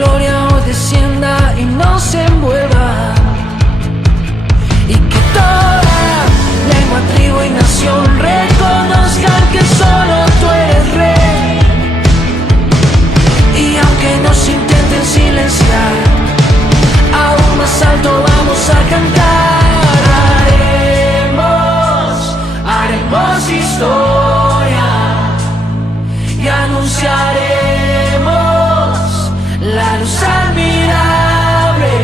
gloria hoy descienda y nos envuelva, y que toda lengua, tribu y nación reconozcan que solo tú eres rey. Y aunque nos intenten silenciar, aún más alto vamos a cantar. Haremos historia y anunciaremos la luz admirable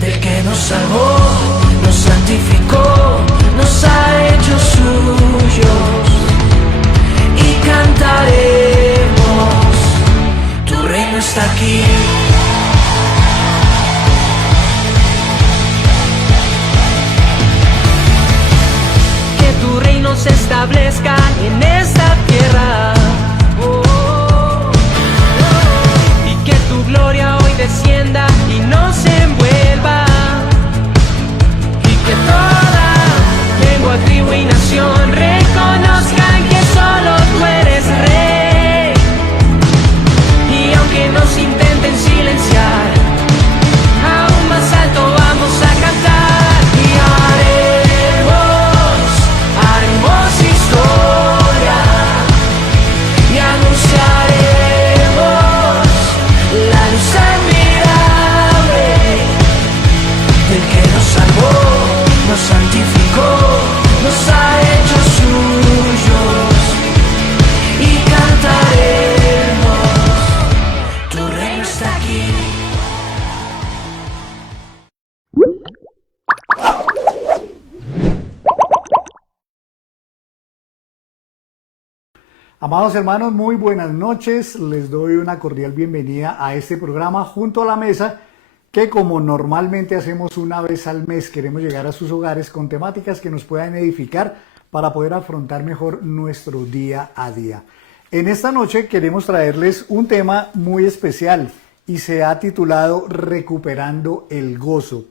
del que nos salvó, nos santificó, nos ha hecho suyos, y cantaremos, tu reino está aquí. Que tu reino se establezca en esta tierra, y que tu gloria hoy descienda y nos envuelva, y que toda lengua, tribu y nación reconozcan que solo tú eres rey. Y aunque nos intenten silenciar, aún más alto vamos a cantar. Y haremos historia y anunciaremos la luz admirable del que nos salvó, nos santificó, nos ha hecho suyos, y cantaremos, tu reino está aquí. Amados hermanos, muy buenas noches. Les doy una cordial bienvenida a este programa Junto a la Mesa, que como normalmente hacemos una vez al mes, queremos llegar a sus hogares con temáticas que nos puedan edificar para poder afrontar mejor nuestro día a día. En esta noche queremos traerles un tema muy especial y se ha titulado Recuperando el Gozo.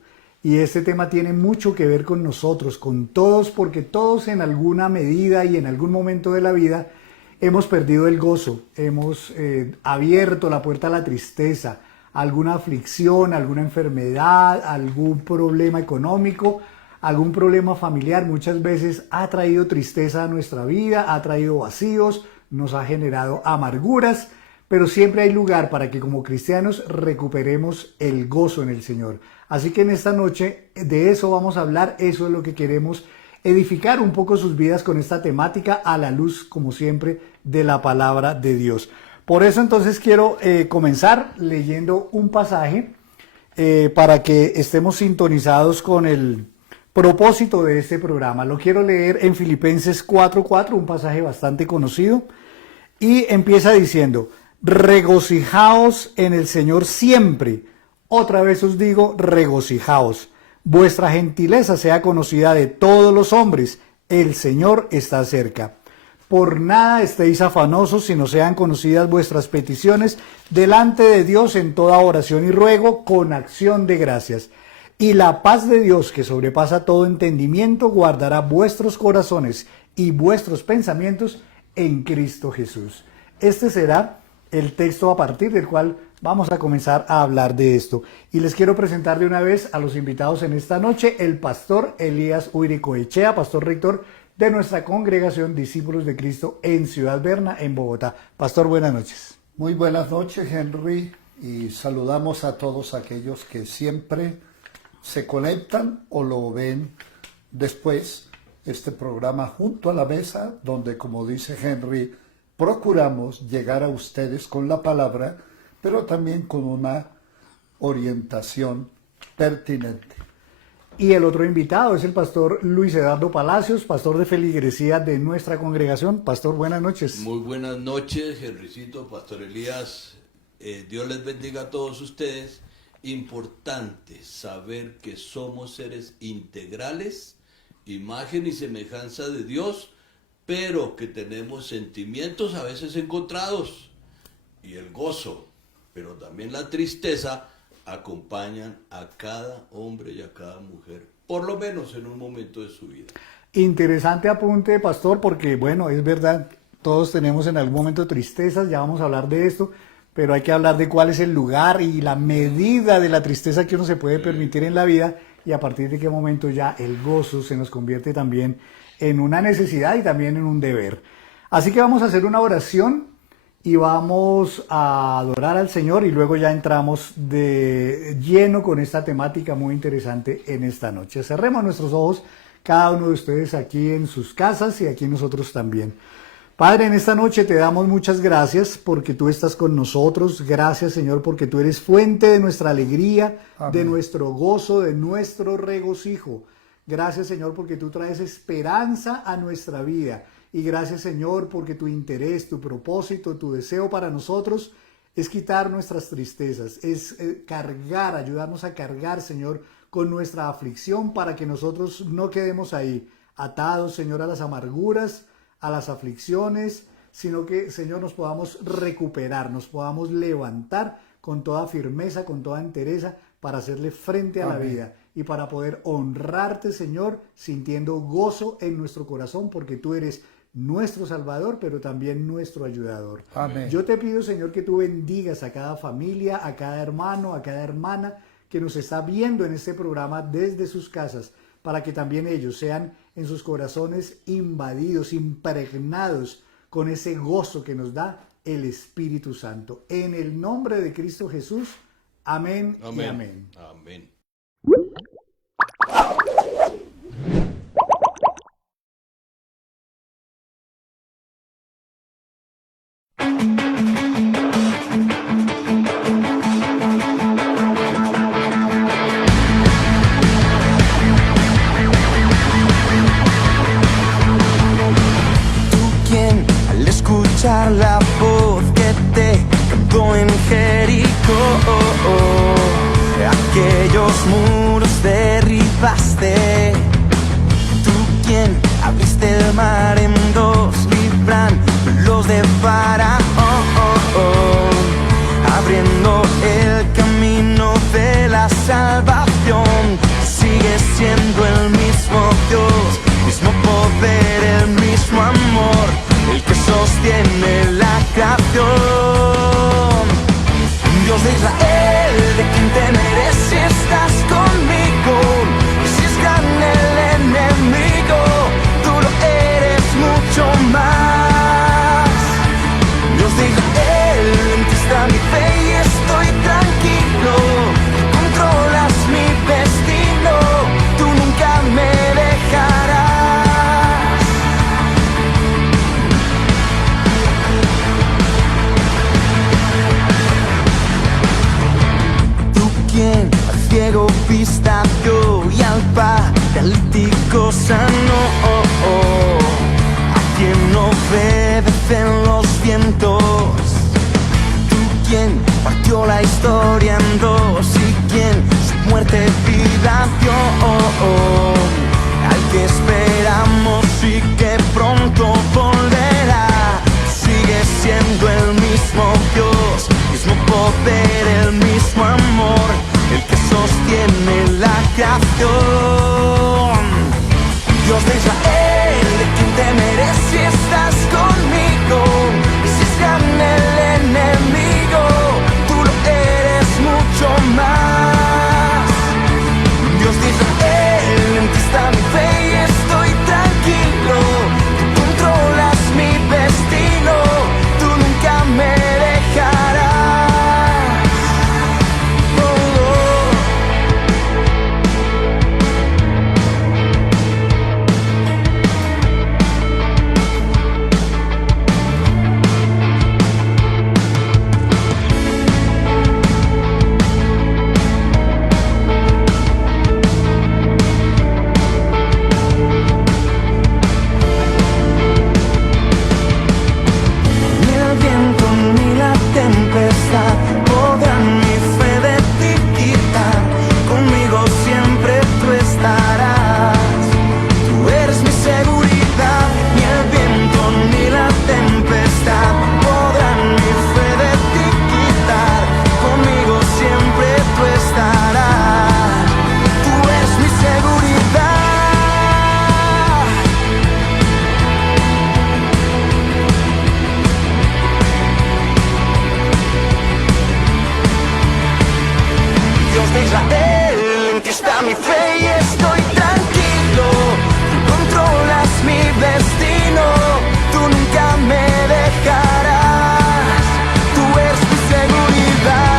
Y este tema tiene mucho que ver con nosotros, con todos, porque todos en alguna medida y en algún momento de la vida hemos perdido el gozo, hemos abierto la puerta a la tristeza, alguna aflicción, alguna enfermedad, algún problema económico, algún problema familiar. Muchas veces ha traído tristeza a nuestra vida, ha traído vacíos, nos ha generado amarguras, pero siempre hay lugar para que como cristianos recuperemos el gozo en el Señor. Así que en esta noche de eso vamos a hablar, eso es lo que queremos edificar un poco sus vidas con esta temática a la luz, como siempre, de la palabra de Dios. Por eso entonces quiero comenzar leyendo un pasaje para que estemos sintonizados con el propósito de este programa. Lo quiero leer en Filipenses 4:4, un pasaje bastante conocido, y empieza diciendo: regocijaos en el Señor siempre. Otra vez os digo, regocijaos. Vuestra gentileza sea conocida de todos los hombres, el Señor está cerca. Por nada estéis afanosos, sino sean conocidas vuestras peticiones delante de Dios en toda oración y ruego con acción de gracias. Y la paz de Dios, que sobrepasa todo entendimiento, guardará vuestros corazones y vuestros pensamientos en Cristo Jesús. Este será el texto a partir del cual vamos a comenzar a hablar de esto. Y les quiero presentar de una vez a los invitados en esta noche, el pastor Elías Uricoechea, pastor rector de nuestra congregación Discípulos de Cristo en Ciudad Berna, en Bogotá. Pastor, buenas noches. Muy buenas noches, Henry, y saludamos a todos aquellos que siempre se conectan o lo ven después, este programa Junto a la Mesa, donde, como dice Henry, procuramos llegar a ustedes con la palabra, pero también con una orientación pertinente. Y el otro invitado es el pastor Luis Eduardo Palacios, pastor de feligresía de nuestra congregación. Pastor, buenas noches. Muy buenas noches, Henrycito, pastor Elías. Dios les bendiga a todos ustedes. Importante saber que somos seres integrales, imagen y semejanza de Dios, pero que tenemos sentimientos a veces encontrados, y el gozo, pero también la tristeza acompañan a cada hombre y a cada mujer, por lo menos en un momento de su vida. Interesante apunte, pastor, porque bueno, es verdad, todos tenemos en algún momento tristezas, ya vamos a hablar de esto, pero hay que hablar de cuál es el lugar y la medida de la tristeza que uno se puede permitir en la vida y a partir de qué momento ya el gozo se nos convierte también en una necesidad y también en un deber. Así que vamos a hacer una oración y vamos a adorar al Señor y luego ya entramos de lleno con esta temática muy interesante en esta noche. Cerremos nuestros ojos, cada uno de ustedes aquí en sus casas y aquí nosotros también. Padre, en esta noche te damos muchas gracias porque tú estás con nosotros. Gracias, Señor, porque tú eres fuente de nuestra alegría, amén, de nuestro gozo, de nuestro regocijo. Gracias, Señor, porque tú traes esperanza a nuestra vida. Y gracias, Señor, porque tu interés, tu propósito, tu deseo para nosotros es quitar nuestras tristezas, es cargar, ayudarnos a cargar, Señor, con nuestra aflicción para que nosotros no quedemos ahí atados, Señor, a las amarguras, a las aflicciones, sino que, Señor, nos podamos recuperar, nos podamos levantar con toda firmeza, con toda entereza para hacerle frente a la vida y para poder honrarte, Señor, sintiendo gozo en nuestro corazón porque tú eres nuestro Salvador, pero también nuestro ayudador. Amén. Yo te pido, Señor, que tú bendigas a cada familia, a cada hermano, a cada hermana que nos está viendo en este programa desde sus casas, para que también ellos sean en sus corazones invadidos, impregnados con ese gozo que nos da el Espíritu Santo. En el nombre de Cristo Jesús, amén, amén. Y amén. Amén. La voz que te cantó en Jericó, aquellos muros derribaste, tú quien abriste el mar en dos, librándolos de Faraón, abriendo el camino de la salvación. Sigues siendo el mismo Dios, mismo poder, el mismo amor, el que sostiene la creación. Dios de Israel, ¿de quién temeré si estás conmigo? Y si es grande el enemigo, tú lo eres mucho más. Dios de Israel, en ti está mi fe y estoy tranquilo. Tú controlas mi destino, tú nunca me dejarás. Quien al ciego vista dio y al paralítico sanó, a quien no obedecen los vientos, tú quien partió la historia en dos y quien su muerte vida dio, al que esperamos y que pronto volverá. Sigue siendo el mismo Dios, mismo poder, el mismo amor, el que sostiene la creación. Dios de Israel, ¿de quién temeré si estás conmigo? Y si es grande el enemigo, tú lo eres mucho más. Dios de Israel, en ti está mi fe y estoy tranquilo. Tú controlas mi destino, tú nunca me dejarás. fuerza, mi fe y estoy tranquilo. Tú controlas mi destino, tú nunca me dejarás, tú eres mi seguridad.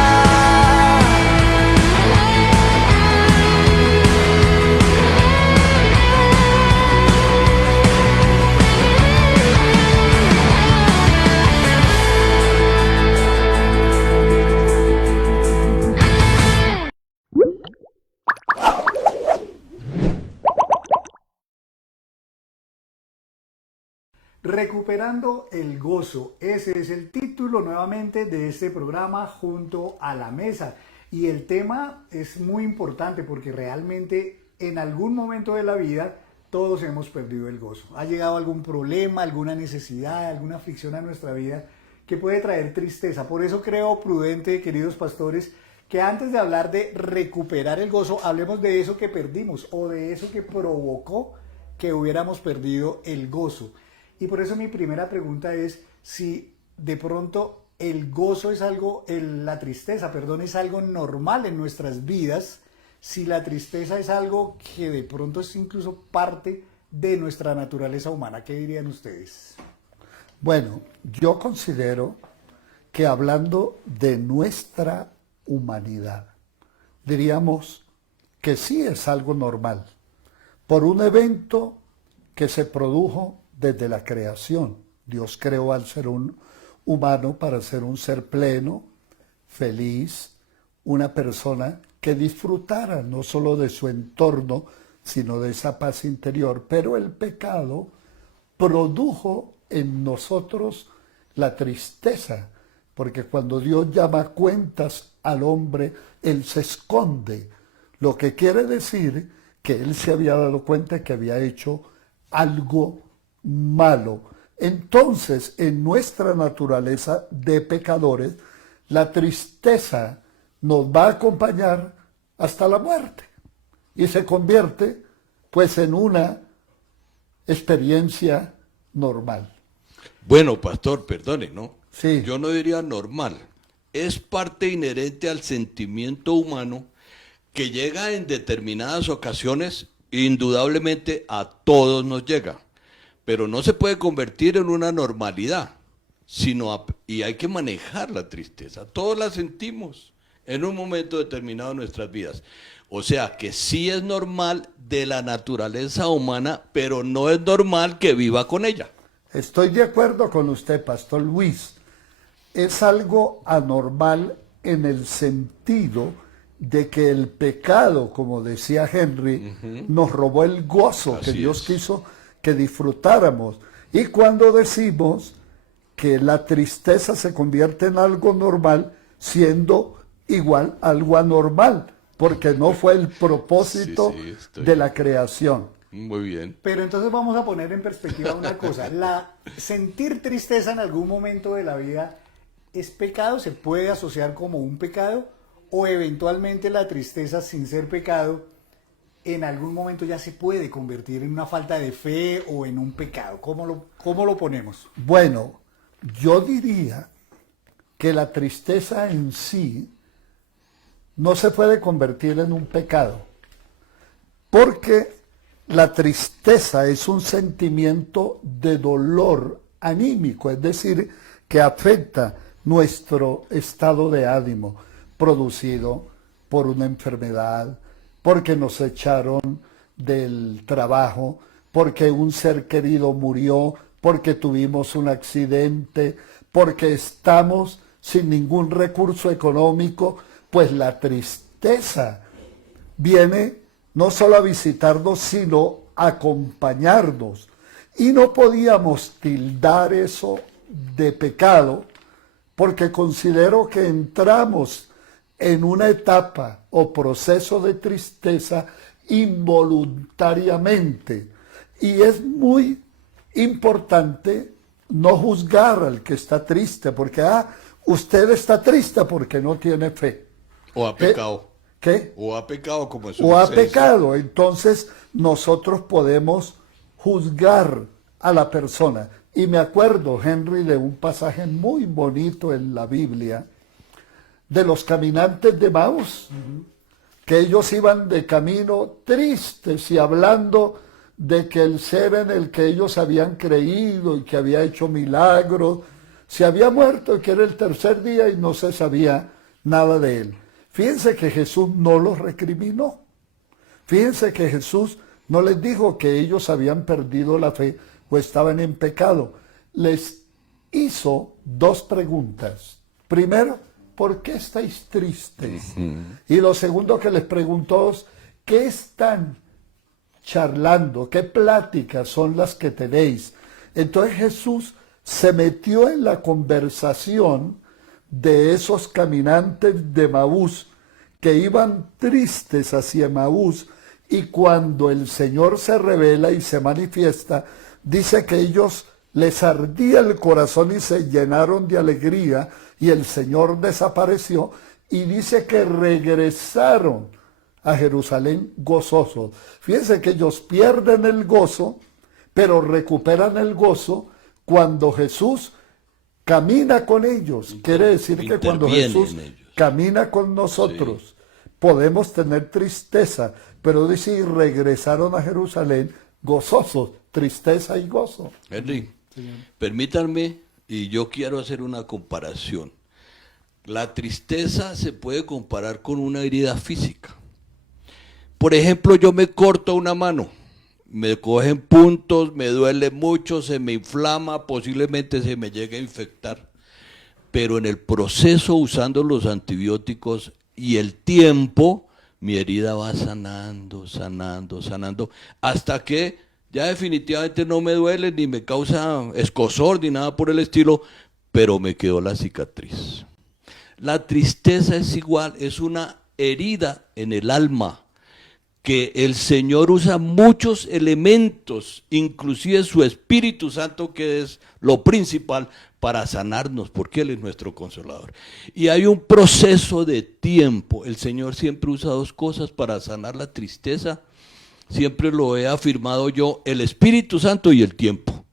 Recuperando el gozo, ese es el título nuevamente de este programa Junto a la Mesa. Y el tema es muy importante porque realmente en algún momento de la vida todos hemos perdido el gozo. Ha llegado algún problema, alguna necesidad, alguna aflicción a nuestra vida que puede traer tristeza. Por eso creo prudente, queridos pastores, que antes de hablar de recuperar el gozo, hablemos de eso que perdimos o de eso que provocó que hubiéramos perdido el gozo. Y por eso mi primera pregunta es si de pronto el gozo es algo, la tristeza, perdón, es algo normal en nuestras vidas, si la tristeza es algo que de pronto es incluso parte de nuestra naturaleza humana. ¿Qué dirían ustedes? Bueno, yo considero que hablando de nuestra humanidad, diríamos que sí es algo normal, por un evento que se produjo desde la creación. Dios creó al ser humano para ser un ser pleno, feliz, una persona que disfrutara no solo de su entorno, sino de esa paz interior. Pero el pecado produjo en nosotros la tristeza, porque cuando Dios llama a cuentas al hombre, Él se esconde, lo que quiere decir que Él se había dado cuenta que había hecho algo malo. Entonces, en nuestra naturaleza de pecadores, la tristeza nos va a acompañar hasta la muerte y se convierte pues en una experiencia normal. Bueno, pastor, perdone, ¿no? Sí. Yo no diría normal. Es parte inherente al sentimiento humano que llega en determinadas ocasiones, indudablemente a todos nos llega. Pero no se puede convertir en una normalidad, y hay que manejar la tristeza. Todos la sentimos en un momento determinado de nuestras vidas. O sea que sí es normal de la naturaleza humana, pero no es normal que viva con ella. Estoy de acuerdo con usted, Pastor Luis. Es algo anormal en el sentido de que el pecado, como decía Henry, nos robó el gozo que Dios quiso que disfrutáramos. Y cuando decimos que la tristeza se convierte en algo normal, siendo igual algo anormal, porque no fue el propósito de la creación. Muy bien. Pero entonces vamos a poner en perspectiva una cosa. Sentir tristeza en algún momento de la vida es pecado, se puede asociar como un pecado, o eventualmente la tristeza sin ser pecado en algún momento ya se puede convertir en una falta de fe o en un pecado. ¿Cómo lo ponemos? Bueno, yo diría que la tristeza en sí no se puede convertir en un pecado, porque la tristeza es un sentimiento de dolor anímico, es decir, que afecta nuestro estado de ánimo, producido por una enfermedad, porque nos echaron del trabajo, porque un ser querido murió, porque tuvimos un accidente, porque estamos sin ningún recurso económico. Pues la tristeza viene no solo a visitarnos, sino a acompañarnos. Y no podíamos tildar eso de pecado, porque considero que entramos en una etapa o proceso de tristeza involuntariamente. Y es muy importante no juzgar al que está triste, porque usted está triste porque no tiene fe. O ha pecado. ¿Qué? O ha pecado, como eso. O ha pecado. Entonces nosotros podemos juzgar a la persona. Y me acuerdo, Henry, de un pasaje muy bonito en la Biblia, de los caminantes de Maús, que ellos iban de camino tristes y hablando de que el ser en el que ellos habían creído y que había hecho milagros, se había muerto y que era el tercer día y no se sabía nada de él. Fíjense que Jesús no los recriminó. Fíjense que Jesús no les dijo que ellos habían perdido la fe o estaban en pecado. Les hizo dos preguntas. Primero, ¿por qué estáis tristes? Y lo segundo que les preguntó es, ¿qué están charlando? ¿Qué pláticas son las que tenéis? Entonces Jesús se metió en la conversación de esos caminantes de Emaús que iban tristes hacia Emaús, y cuando el Señor se revela y se manifiesta, dice que ellos les ardía el corazón y se llenaron de alegría, y el Señor desapareció, y dice que regresaron a Jerusalén gozosos. Fíjense que ellos pierden el gozo, pero recuperan el gozo cuando Jesús camina con ellos. Quiere decir que cuando Jesús camina con nosotros, podemos tener tristeza, pero dice, y regresaron a Jerusalén gozosos, tristeza y gozo. Henry, permítanme, y yo quiero hacer una comparación. La tristeza se puede comparar con una herida física. Por ejemplo, yo me corto una mano, me cogen puntos, me duele mucho, se me inflama, posiblemente se me llegue a infectar. Pero en el proceso, usando los antibióticos y el tiempo, mi herida va sanando, sanando, sanando, hasta que ya definitivamente no me duele, ni me causa escozor, ni nada por el estilo, pero me quedó la cicatriz. La tristeza es igual, es una herida en el alma, que el Señor usa muchos elementos, inclusive su Espíritu Santo, que es lo principal, para sanarnos, porque Él es nuestro consolador. Y hay un proceso de tiempo. El Señor siempre usa dos cosas para sanar la tristeza. Siempre lo he afirmado yo, el Espíritu Santo y el tiempo.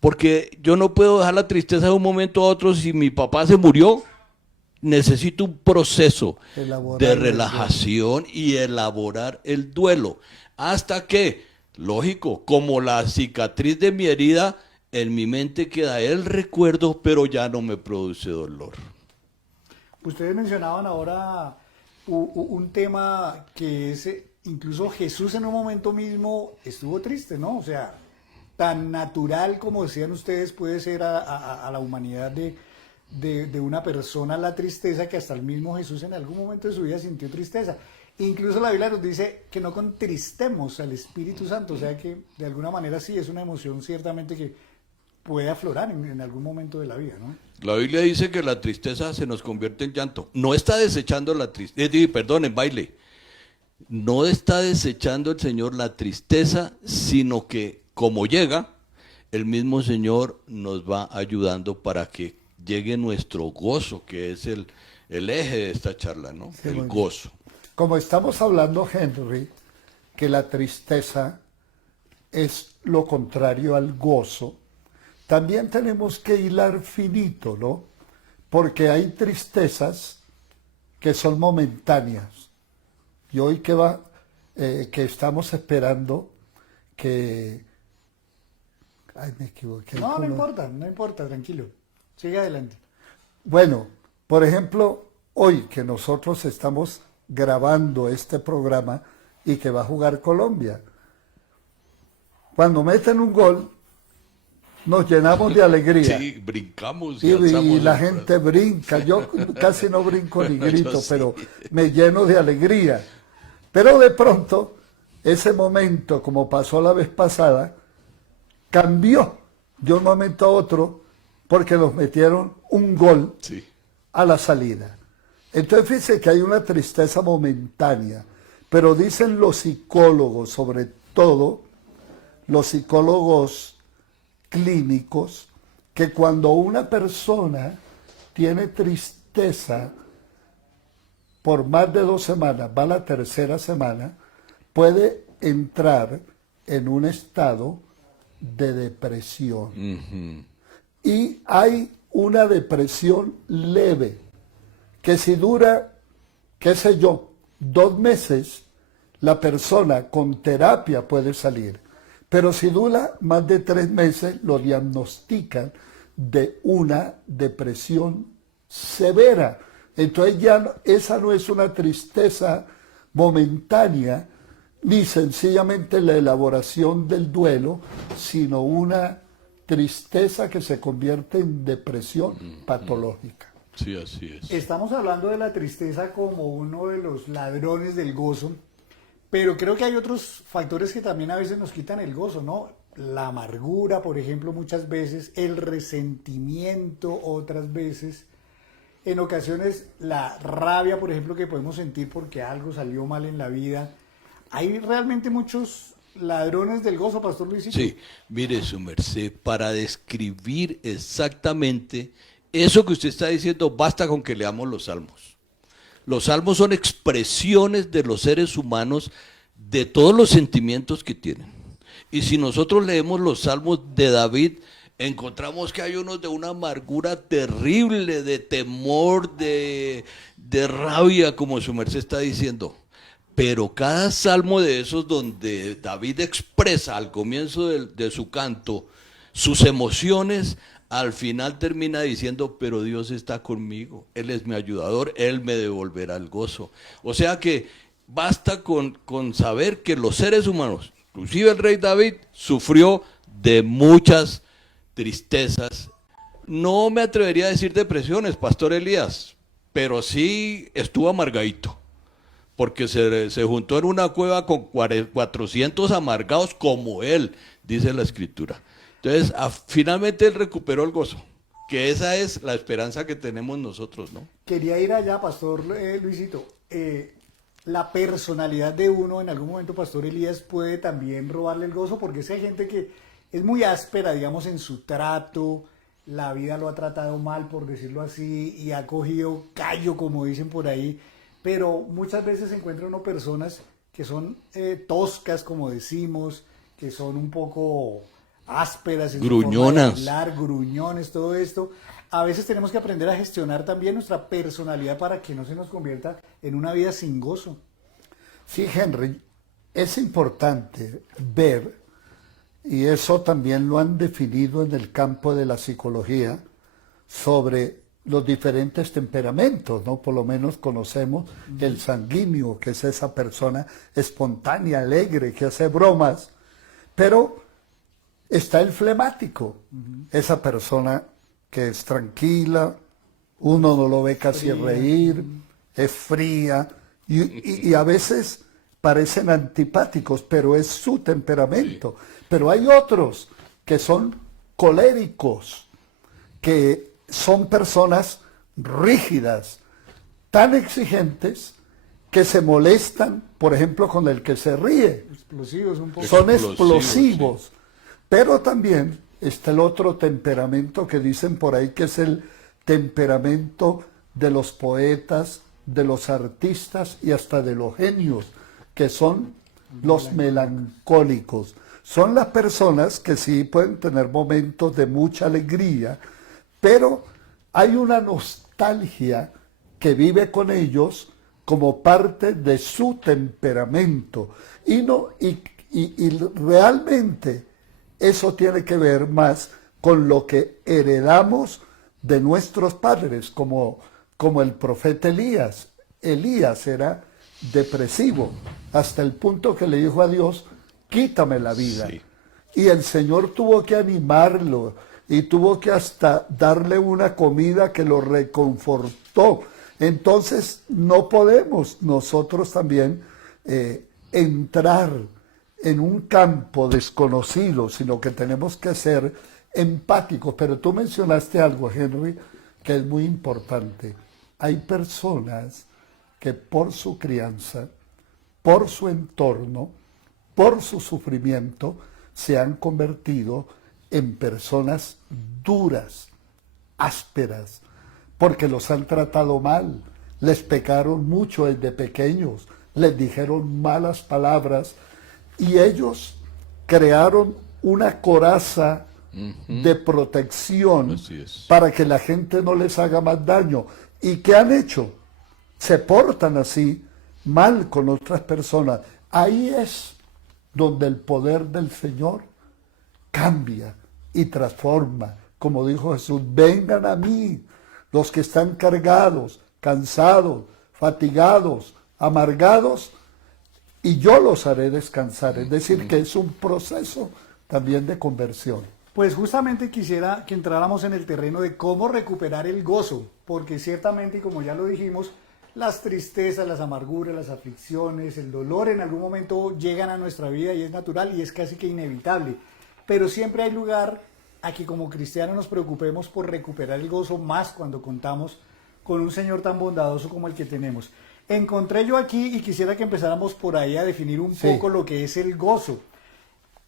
Porque yo no puedo dejar la tristeza de un momento a otro. Si mi papá se murió, necesito un proceso de relajación y elaborar el duelo. Hasta que, lógico, como la cicatriz de mi herida, en mi mente queda el recuerdo, pero ya no me produce dolor. Ustedes mencionaban ahora un tema que es, incluso Jesús en un momento mismo estuvo triste, ¿no? O sea, tan natural como decían ustedes puede ser a la humanidad de una persona la tristeza, que hasta el mismo Jesús en algún momento de su vida sintió tristeza. Incluso la Biblia nos dice que no contristemos al Espíritu Santo, o sea que de alguna manera sí es una emoción ciertamente que puede aflorar en algún momento de la vida, ¿no? La Biblia dice que la tristeza se nos convierte en llanto. No está desechando la tristeza, en baile. No está desechando el Señor la tristeza, sino que como llega, el mismo Señor nos va ayudando para que llegue nuestro gozo, que es el eje de esta charla, ¿no? Sí, el gozo. Como estamos hablando, Henry, que la tristeza es lo contrario al gozo, también tenemos que hilar finito, ¿no? Porque hay tristezas que son momentáneas. Y hoy que estamos esperando que... Ay, me equivoqué. No, no importa, tranquilo. Sigue adelante. Bueno, por ejemplo, hoy que nosotros estamos grabando este programa y que va a jugar Colombia, cuando meten un gol, nos llenamos de alegría. Sí, brincamos. Y la gente brinca. Yo casi no brinco ni grito, sí. pero me lleno de alegría. Pero de pronto, ese momento, como pasó la vez pasada, cambió de un momento a otro porque nos metieron un gol a la salida. Entonces fíjense que hay una tristeza momentánea, pero dicen los psicólogos, sobre todo los psicólogos clínicos, que cuando una persona tiene tristeza por más de 2 semanas, va a la tercera semana, puede entrar en un estado de depresión. Y hay una depresión leve, que si dura, qué sé yo, 2 meses la persona con terapia puede salir, pero si dura más de 3 meses lo diagnostican de una depresión severa. Entonces esa no es una tristeza momentánea, ni sencillamente la elaboración del duelo, sino una tristeza que se convierte en depresión patológica. Sí, así es. Estamos hablando de la tristeza como uno de los ladrones del gozo, pero creo que hay otros factores que también a veces nos quitan el gozo, ¿no? La amargura, por ejemplo, muchas veces, el resentimiento otras veces, en ocasiones la rabia, por ejemplo, que podemos sentir porque algo salió mal en la vida. Hay realmente muchos ladrones del gozo, Pastor Luisito. Sí, mire su merced, para describir exactamente eso que usted está diciendo, basta con que leamos los salmos. Los salmos son expresiones de los seres humanos de todos los sentimientos que tienen. Y si nosotros leemos los salmos de David, encontramos que hay unos de una amargura terrible, de temor, de rabia, como su merced está diciendo. Pero cada salmo de esos donde David expresa al comienzo de su canto sus emociones, al final termina diciendo, pero Dios está conmigo, Él es mi ayudador, Él me devolverá el gozo. O sea que basta con saber que los seres humanos, inclusive el rey David, sufrió de muchas tristezas. No me atrevería a decir depresiones, Pastor Elías, pero sí estuvo amargadito, porque se juntó en una cueva con 400 amargados como él, dice la Escritura. Entonces, finalmente él recuperó el gozo, que esa es la esperanza que tenemos nosotros, ¿no? Quería ir allá, Pastor Luisito. La personalidad de uno, en algún momento, Pastor Elías, puede también robarle el gozo, porque hay gente que es muy áspera, digamos, en su trato, la vida lo ha tratado mal, por decirlo así, y ha cogido callo, como dicen por ahí, pero muchas veces se encuentra uno personas que son toscas, como decimos, que son un poco ásperas, en gruñonas, su forma de hablar, gruñones, todo esto. A veces tenemos que aprender a gestionar también nuestra personalidad para que no se nos convierta en una vida sin gozo. Sí, Henry, es importante ver, y eso también lo han definido en el campo de la psicología, sobre los diferentes temperamentos, ¿no? Por lo menos conocemos el sanguíneo, que es esa persona espontánea, alegre, que hace bromas, pero está el flemático, esa persona que es tranquila, uno no lo ve casi reír, es fría, y a veces parecen antipáticos, pero es su temperamento. Pero hay otros que son coléricos, que son personas rígidas, tan exigentes que se molestan, por ejemplo, con el que se ríe. Explosivos un poco. Son explosivos. Sí. Pero también está el otro temperamento que dicen por ahí que es el temperamento de los poetas, de los artistas y hasta de los genios, que son los melancólicos. Son las personas que sí pueden tener momentos de mucha alegría, pero hay una nostalgia que vive con ellos como parte de su temperamento. Y realmente eso tiene que ver más con lo que heredamos de nuestros padres, como el profeta Elías. Elías era depresivo, hasta el punto que le dijo a Dios, quítame la vida. Sí. Y el Señor tuvo que animarlo y tuvo que hasta darle una comida que lo reconfortó. Entonces no podemos nosotros también entrar en un campo desconocido, sino que tenemos que ser empáticos. Pero tú mencionaste algo, Henry, que es muy importante. Hay personas que por su crianza, por su entorno, por su sufrimiento, se han convertido en personas duras, ásperas, porque los han tratado mal, les pecaron mucho desde pequeños, les dijeron malas palabras, y ellos crearon una coraza de protección para que la gente no les haga más daño. ¿Y qué han hecho? Se portan así mal con otras personas, ahí es donde el poder del Señor cambia y transforma. Como dijo Jesús, vengan a mí los que están cargados, cansados, fatigados, amargados, y yo los haré descansar. Es decir, que es un proceso también de conversión. Pues justamente quisiera que entráramos en el terreno de cómo recuperar el gozo, porque ciertamente, como ya lo dijimos, las tristezas, las amarguras, las aflicciones, el dolor en algún momento llegan a nuestra vida y es natural y es casi que inevitable. Pero siempre hay lugar a que como cristianos nos preocupemos por recuperar el gozo, más cuando contamos con un Señor tan bondadoso como el que tenemos. Encontré yo aquí y quisiera que empezáramos por ahí a definir un poco lo que es el gozo.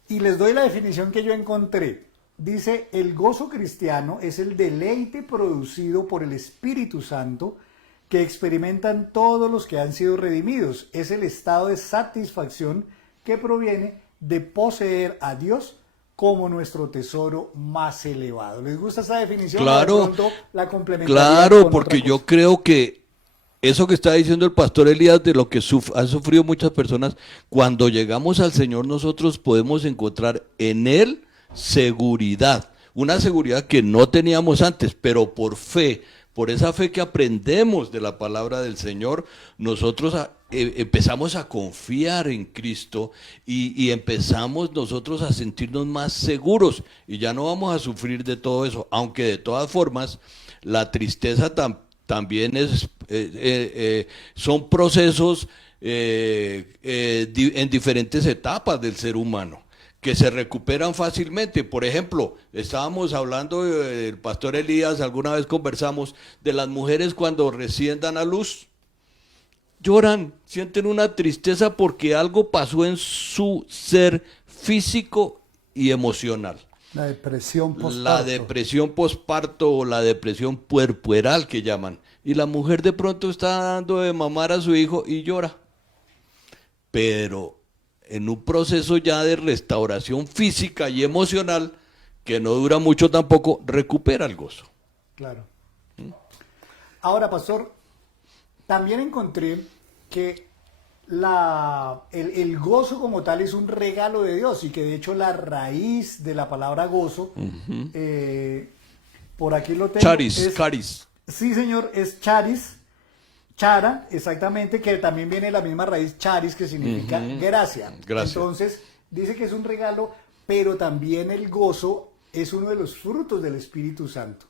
Y les doy la definición que yo encontré. Dice, el gozo cristiano es el deleite producido por el Espíritu Santo que experimentan todos los que han sido redimidos. Es el estado de satisfacción que proviene de poseer a Dios como nuestro tesoro más elevado. ¿Les gusta esa definición? Claro, De pronto la complementaría claro, con porque otra yo cosa. creo que eso que está diciendo el pastor Elías, de lo que han sufrido muchas personas, cuando llegamos al Señor nosotros podemos encontrar en Él seguridad, una seguridad que no teníamos antes, pero por fe, por esa fe que aprendemos de la palabra del Señor, nosotros empezamos a confiar en Cristo y empezamos nosotros a sentirnos más seguros y ya no vamos a sufrir de todo eso, aunque de todas formas la tristeza también son procesos en diferentes etapas del ser humano, que se recuperan fácilmente. Por ejemplo, estábamos hablando, el pastor Elías, alguna vez conversamos de las mujeres cuando recién dan a luz, lloran, sienten una tristeza porque algo pasó en su ser físico y emocional. La depresión postparto. La depresión posparto o la depresión puerperal que llaman. Y la mujer de pronto está dando de mamar a su hijo y llora. Pero en un proceso ya de restauración física y emocional, que no dura mucho tampoco, recupera el gozo. Claro. Ahora, pastor, también encontré que el gozo como tal es un regalo de Dios y que de hecho la raíz de la palabra gozo, por aquí lo tengo. Charis. Sí, señor, es charis, chara, exactamente, que también viene de la misma raíz charis, que significa gracia. Entonces, dice que es un regalo, pero también el gozo es uno de los frutos del Espíritu Santo.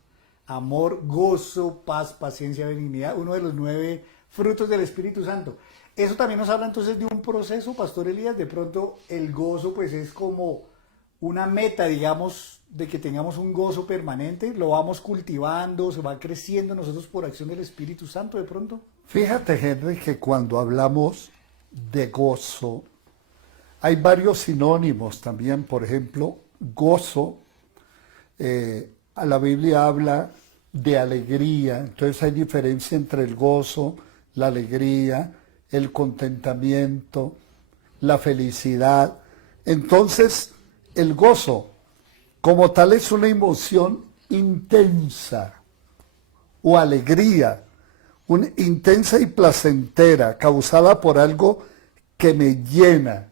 Amor, gozo, paz, paciencia, benignidad, uno de los 9 frutos del Espíritu Santo. Eso también nos habla entonces de un proceso, pastor Elías. De pronto el gozo pues es como una meta, digamos, de que tengamos un gozo permanente, lo vamos cultivando, se va creciendo nosotros por acción del Espíritu Santo de pronto. Fíjate, Henry, que cuando hablamos de gozo, hay varios sinónimos también. Por ejemplo, gozo, a la Biblia habla de alegría, entonces hay diferencia entre el gozo, la alegría, el contentamiento, la felicidad. Entonces, el gozo como tal es una emoción intensa o alegría, intensa y placentera, causada por algo que me llena,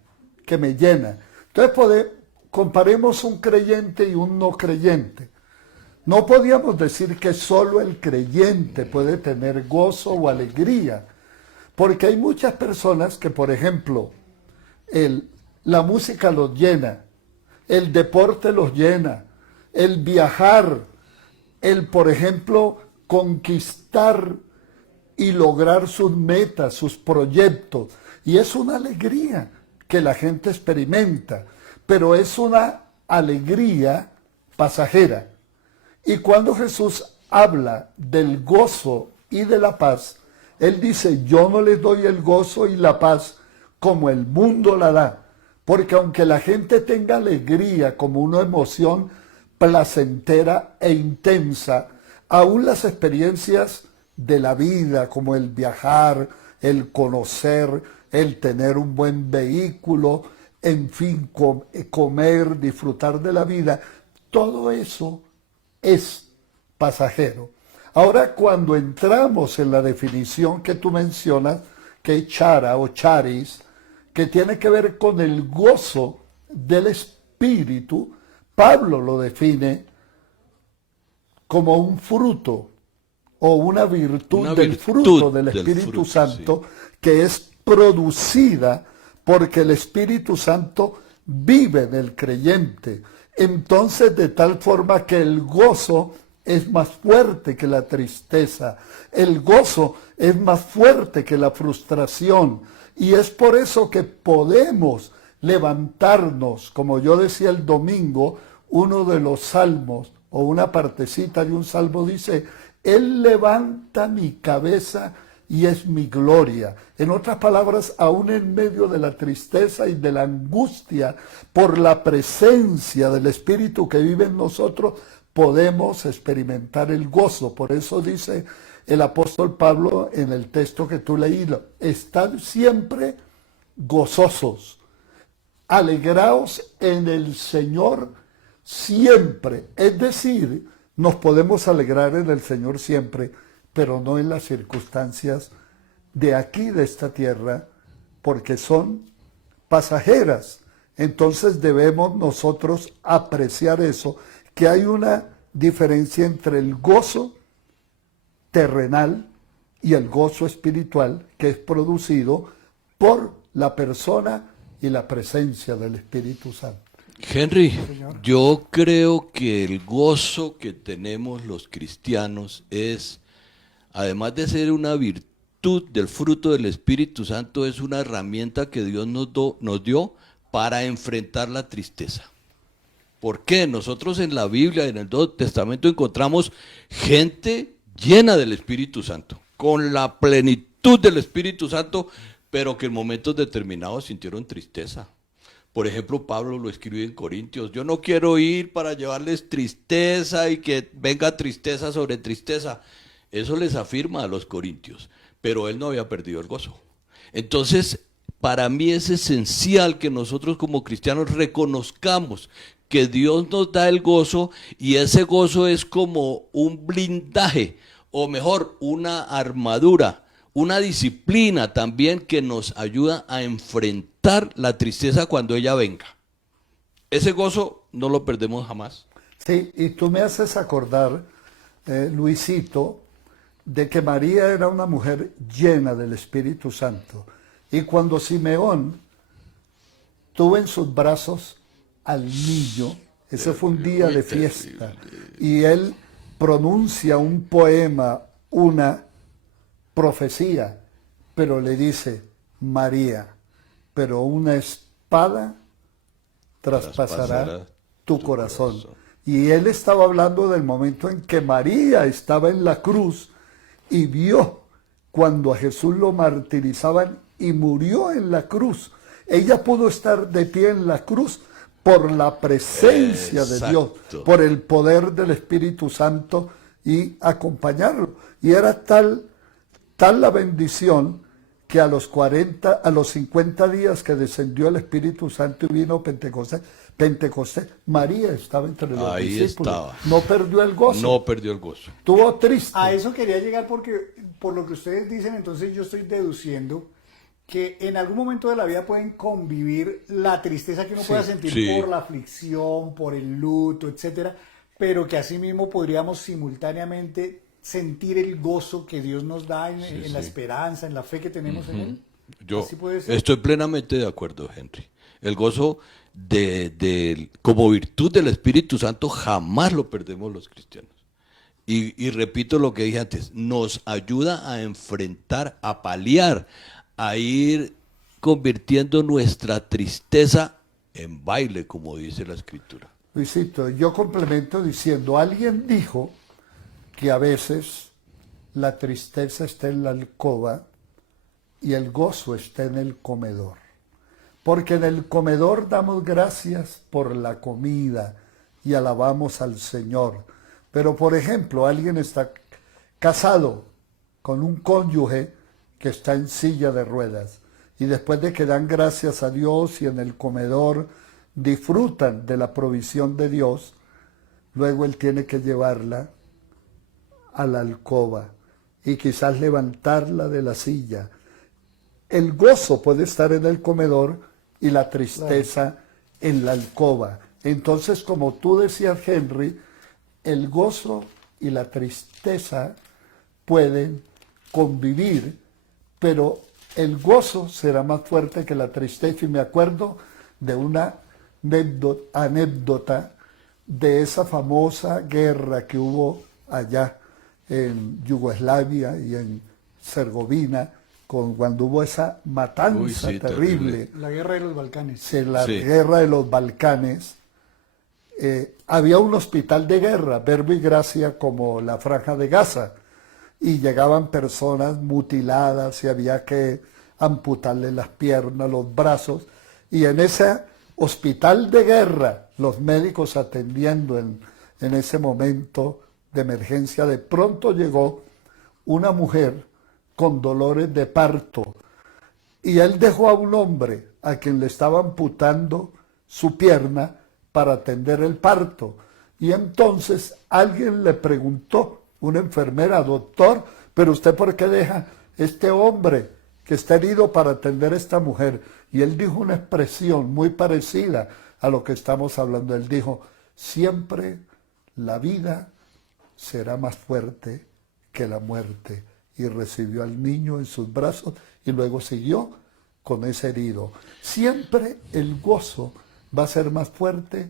Entonces, comparemos un creyente y un no creyente. No podíamos decir que solo el creyente puede tener gozo o alegría, porque hay muchas personas que, por ejemplo, la música los llena, el deporte los llena, el viajar, por ejemplo, conquistar y lograr sus metas, sus proyectos. Y es una alegría que la gente experimenta, pero es una alegría pasajera. Y cuando Jesús habla del gozo y de la paz, Él dice, yo no les doy el gozo y la paz como el mundo la da. Porque aunque la gente tenga alegría como una emoción placentera e intensa, aún las experiencias de la vida, como el viajar, el conocer, el tener un buen vehículo, en fin, comer, disfrutar de la vida, todo eso es pasajero. Ahora, cuando entramos en la definición que tú mencionas, que es chara o charis, que tiene que ver con el gozo del Espíritu. Pablo lo define como un fruto o una virtud del fruto del Espíritu Santo, sí, que es producida porque el Espíritu Santo vive en el creyente. Entonces, de tal forma que el gozo es más fuerte que la tristeza, el gozo es más fuerte que la frustración, y es por eso que podemos levantarnos, como yo decía el domingo, uno de los salmos, o una partecita de un salmo dice, Él levanta mi cabeza y es mi gloria. En otras palabras, aún en medio de la tristeza y de la angustia, por la presencia del Espíritu que vive en nosotros, podemos experimentar el gozo. Por eso dice el apóstol Pablo en el texto que tú leíste, estad siempre gozosos, alegraos en el Señor siempre. Es decir, nos podemos alegrar en el Señor siempre, pero no en las circunstancias de aquí, de esta tierra, porque son pasajeras. Entonces debemos nosotros apreciar eso, que hay una diferencia entre el gozo terrenal y el gozo espiritual que es producido por la persona y la presencia del Espíritu Santo. Henry, yo creo que el gozo que tenemos los cristianos es, además de ser una virtud del fruto del Espíritu Santo, es una herramienta que Dios nos dio para enfrentar la tristeza. ¿Por qué? Nosotros en la Biblia, en el Nuevo Testamento, encontramos gente llena del Espíritu Santo, con la plenitud del Espíritu Santo, pero que en momentos determinados sintieron tristeza. Por ejemplo, Pablo lo escribe en Corintios, yo no quiero ir para llevarles tristeza y que venga tristeza sobre tristeza. Eso les afirma a los corintios, pero él no había perdido el gozo. Entonces, para mí es esencial que nosotros como cristianos reconozcamos que Dios nos da el gozo, y ese gozo es como un blindaje, o mejor, una armadura, una disciplina también que nos ayuda a enfrentar la tristeza cuando ella venga. Ese gozo no lo perdemos jamás. Sí, y tú me haces acordar, Luisito, de que María era una mujer llena del Espíritu Santo. Y cuando Simeón tuvo en sus brazos al niño, ese fue un día de fiesta, y él pronuncia un poema, una profecía, pero le dice, María, pero una espada traspasará tu corazón. Y él estaba hablando del momento en que María estaba en la cruz y vio cuando a Jesús lo martirizaban y murió en la cruz. Ella pudo estar de pie en la cruz por la presencia de Dios, por el poder del Espíritu Santo y acompañarlo. Y era tal la bendición que a los 50 días que descendió el Espíritu Santo y vino Pentecostés, María estaba entre los discípulos. Estaba. No perdió el gozo. No perdió el gozo. Estuvo triste. A eso quería llegar porque, por lo que ustedes dicen, entonces yo estoy deduciendo que en algún momento de la vida pueden convivir la tristeza que uno pueda sentir por la aflicción, por el luto, etcétera, pero que asimismo podríamos simultáneamente sentir el gozo que Dios nos da en la esperanza, en la fe que tenemos en Él. Yo estoy plenamente de acuerdo, Henry. El gozo como virtud del Espíritu Santo jamás lo perdemos los cristianos. Y repito lo que dije antes, nos ayuda a enfrentar, a paliar, a ir convirtiendo nuestra tristeza en baile, como dice la Escritura. Luisito, yo complemento diciendo, alguien dijo que a veces la tristeza está en la alcoba y el gozo está en el comedor. Porque en el comedor damos gracias por la comida y alabamos al Señor. Pero, por ejemplo, alguien está casado con un cónyuge que está en silla de ruedas, y después de que dan gracias a Dios y en el comedor disfrutan de la provisión de Dios, luego él tiene que llevarla a la alcoba y quizás levantarla de la silla el gozo puede estar en el comedor y la tristeza en la alcoba. Entonces, como tú decías, Henry, el gozo y la tristeza pueden convivir, pero el gozo será más fuerte que la tristeza. Y me acuerdo de una anécdota de esa famosa guerra que hubo allá en Yugoslavia y en Herzegovina, cuando hubo esa matanza Uy, sí, terrible. La guerra de los Balcanes. Sí, la Sí. guerra de los Balcanes. Había un hospital de guerra, Verbo y Gracia, como la Franja de Gaza, y llegaban personas mutiladas y había que amputarle las piernas, los brazos, y en ese hospital de guerra, los médicos atendiendo en ese momento de emergencia, de pronto llegó una mujer con dolores de parto, y él dejó a un hombre a quien le estaba amputando su pierna para atender el parto. Y entonces alguien le preguntó, una enfermera: doctor, ¿pero usted por qué deja este hombre que está herido para atender a esta mujer? Y él dijo una expresión muy parecida a lo que estamos hablando. Él dijo: siempre la vida será más fuerte que la muerte. Y recibió al niño en sus brazos y luego siguió con ese herido. Siempre el gozo va a ser más fuerte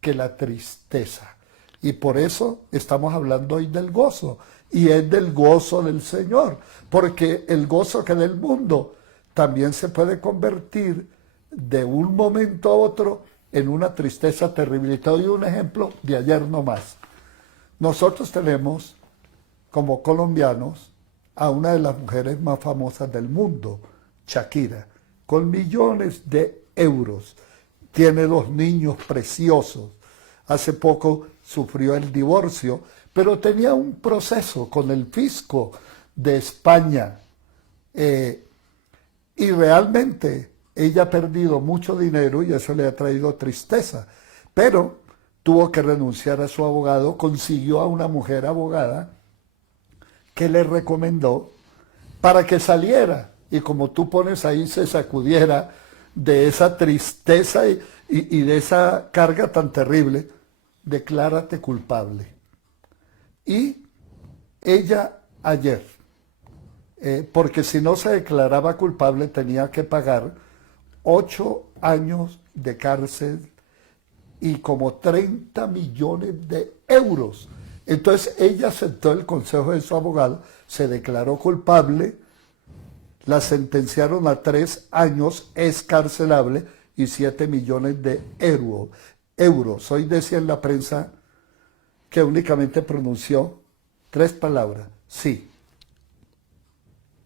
que la tristeza. Y por eso estamos hablando hoy del gozo. Y es del gozo del Señor. Porque el gozo que da el mundo también se puede convertir de un momento a otro en una tristeza terrible. Y te doy un ejemplo de ayer nomás. Nosotros tenemos, como colombianos, a una de las mujeres más famosas del mundo, Shakira, con millones de euros. Tiene 2 niños preciosos. Hace poco sufrió el divorcio, pero tenía un proceso con el fisco de España. Y realmente ella ha perdido mucho dinero y eso le ha traído tristeza. Pero tuvo que renunciar a su abogado, consiguió a una mujer abogada que le recomendó para que saliera y, como tú pones ahí, se sacudiera de esa tristeza y de esa carga tan terrible. Declárate culpable. Y ella ayer, porque si no se declaraba culpable tenía que pagar 8 años de cárcel y como 30 millones de euros. Entonces ella aceptó el consejo de su abogado, se declaró culpable, la sentenciaron a 3 años escarcelable y 7 millones de euros. Hoy decía en la prensa que únicamente pronunció 3 palabras: sí,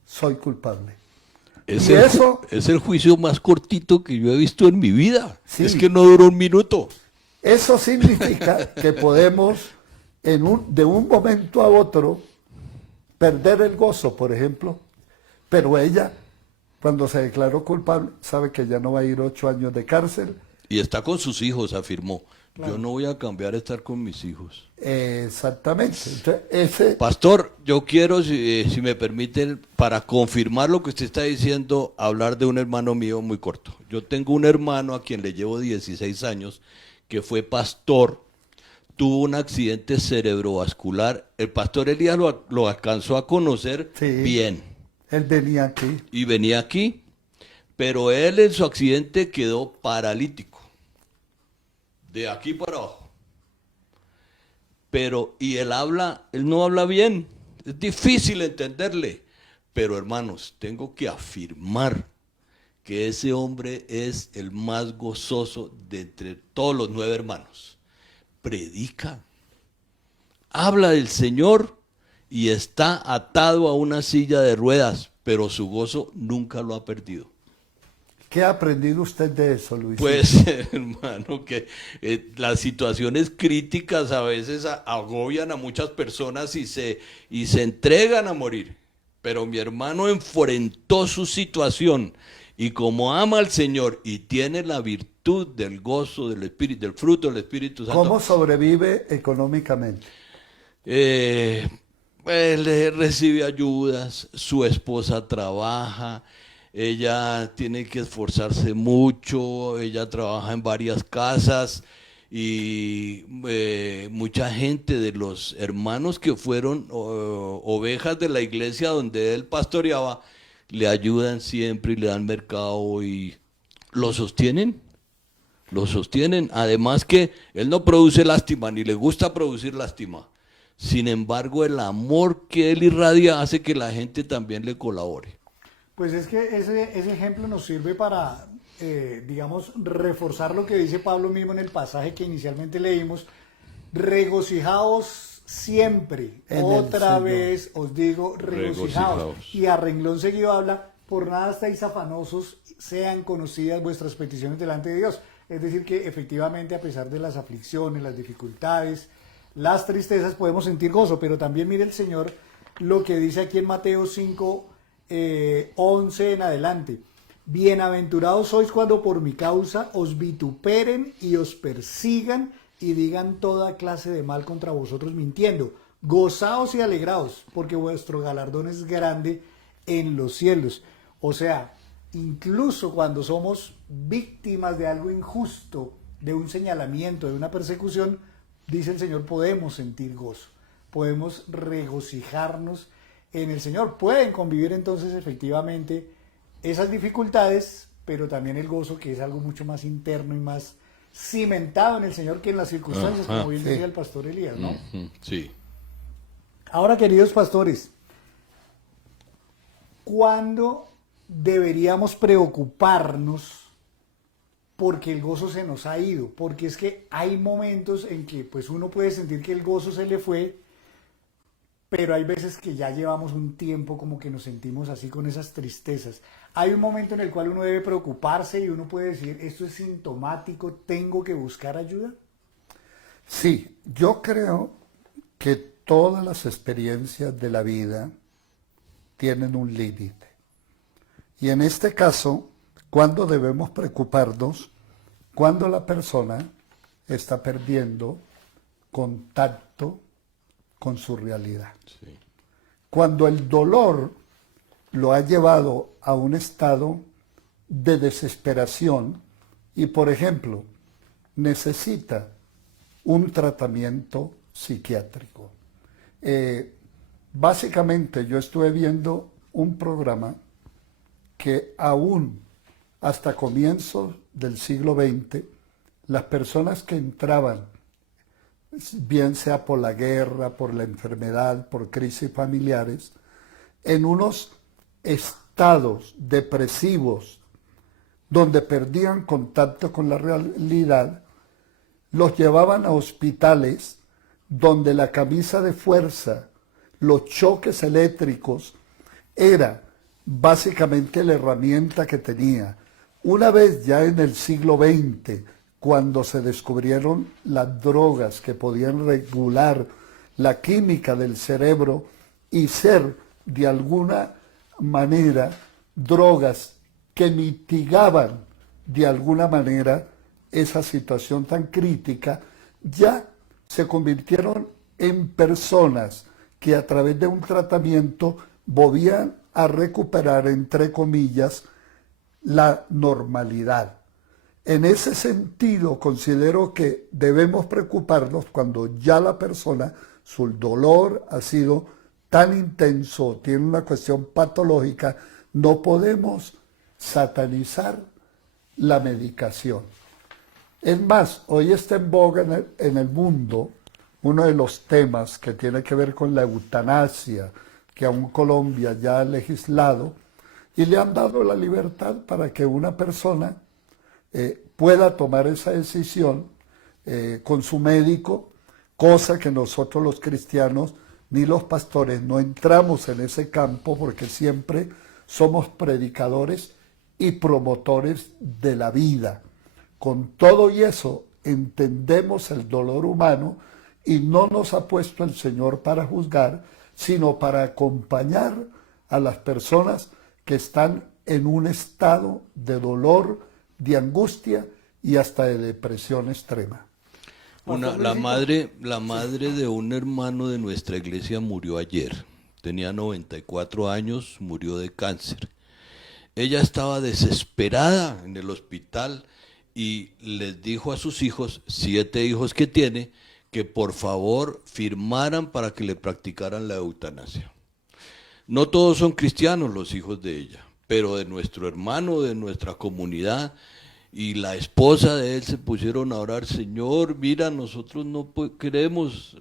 soy culpable. Es Y eso, es el juicio más cortito que yo he visto en mi vida. Sí. Es que no duró un minuto. eso significa que podemos de un momento a otro perder el gozo, por ejemplo. Pero ella, cuando se declaró culpable, sabe que ya no va a ir 8 años de cárcel. Y está con sus hijos, afirmó. Yo no voy a cambiar a estar con mis hijos. Exactamente. Entonces, Pastor, yo quiero, si me permiten, para confirmar lo que usted está diciendo, hablar de un hermano mío muy corto. Yo tengo un hermano a quien le llevo 16 años, que fue pastor, tuvo un accidente cerebrovascular. El pastor Elías lo alcanzó a conocer Sí. bien. él venía aquí. Y venía aquí, pero él en su accidente quedó paralítico, de aquí para abajo. Pero, y él no habla bien, es difícil entenderle. Pero hermanos, tengo que afirmar que ese hombre es el más gozoso de entre todos los 9 hermanos. Predica, habla del Señor y está atado a una silla de ruedas, pero su gozo nunca lo ha perdido. ¿Qué ha aprendido usted de eso, Luis? Pues, hermano, que las situaciones críticas a veces agobian a muchas personas y se entregan a morir. Pero mi hermano enfrentó su situación y como ama al Señor y tiene la virtud del gozo del Espíritu, del fruto del Espíritu Santo. ¿Cómo sobrevive económicamente? Pues, recibe ayudas, su esposa trabaja, ella tiene que esforzarse mucho, ella trabaja en varias casas y mucha gente de los hermanos que fueron ovejas de la iglesia donde él pastoreaba, le ayudan siempre y le dan mercado y lo sostienen. Lo sostienen, además que él no produce lástima, ni le gusta producir lástima. Sin embargo, el amor que él irradia hace que la gente también le colabore. Pues es que ese ejemplo nos sirve para, digamos, reforzar lo que dice Pablo mismo en el pasaje que inicialmente leímos. Regocijaos siempre. En el Otra Señor. vez os digo, regocijaos. Regocijaos. Y a renglón seguido habla, por nada estáis afanosos, sean conocidas vuestras peticiones delante de Dios. Es decir, que efectivamente a pesar de las aflicciones, las dificultades, las tristezas, podemos sentir gozo. Pero también mire el Señor lo que dice aquí en Mateo 5, 11 en adelante. Bienaventurados sois cuando por mi causa os vituperen y os persigan y digan toda clase de mal contra vosotros mintiendo. Gozaos y alegraos, porque vuestro galardón es grande en los cielos. O sea, incluso cuando somos víctimas de algo injusto, de un señalamiento, de una persecución, dice el Señor, podemos sentir gozo, podemos regocijarnos en el Señor. Pueden convivir entonces efectivamente esas dificultades, pero también el gozo, que es algo mucho más interno y más cimentado en el Señor que en las circunstancias, Ajá, como bien sí. decía el pastor Elías, ¿no? Sí. Ahora, queridos pastores, ¿cuándo deberíamos preocuparnos porque el gozo se nos ha ido? Porque es que hay momentos en que pues uno puede sentir que el gozo se le fue, pero hay veces que ya llevamos un tiempo como que nos sentimos así con esas tristezas. Hay un momento en el cual uno debe preocuparse y uno puede decir, esto es sintomático, tengo que buscar ayuda. Sí, yo creo que todas las experiencias de la vida tienen un límite. Y en este caso, ¿cuándo debemos preocuparnos? Cuando la persona está perdiendo contacto con su realidad. Sí. Cuando el dolor lo ha llevado a un estado de desesperación y, por ejemplo, necesita un tratamiento psiquiátrico. Básicamente yo estuve viendo un programa que aún hasta comienzos del siglo XX, las personas que entraban, bien sea por la guerra, por la enfermedad, por crisis familiares, en unos estados depresivos donde perdían contacto con la realidad, los llevaban a hospitales donde la camisa de fuerza, los choques eléctricos, era básicamente la herramienta que tenía. Una vez ya en el siglo XX, cuando se descubrieron las drogas que podían regular la química del cerebro y ser de alguna manera drogas que mitigaban de alguna manera esa situación tan crítica, ya se convirtieron en personas que a través de un tratamiento volvían a recuperar, entre comillas, la normalidad. En ese sentido, considero que debemos preocuparnos cuando ya la persona, su dolor ha sido tan intenso, tiene una cuestión patológica, no podemos satanizar la medicación. Es más, hoy está en boga en el mundo uno de los temas que tiene que ver con la eutanasia, que aún Colombia ya ha legislado, y le han dado la libertad para que una persona pueda tomar esa decisión con su médico, cosa que nosotros los cristianos ni los pastores no entramos en ese campo porque siempre somos predicadores y promotores de la vida. Con todo y eso entendemos el dolor humano y no nos ha puesto el Señor para juzgar, sino para acompañar a las personas que están en un estado de dolor, de angustia y hasta de depresión extrema. La madre de un hermano de nuestra iglesia murió ayer. Tenía 94 años, murió de cáncer. Ella estaba desesperada en el hospital y les dijo a sus hijos, 7 hijos que tiene, que por favor firmaran para que le practicaran la eutanasia. No todos son cristianos los hijos de ella, pero de nuestro hermano, de nuestra comunidad, y la esposa de él se pusieron a orar, Señor, mira, nosotros no queremos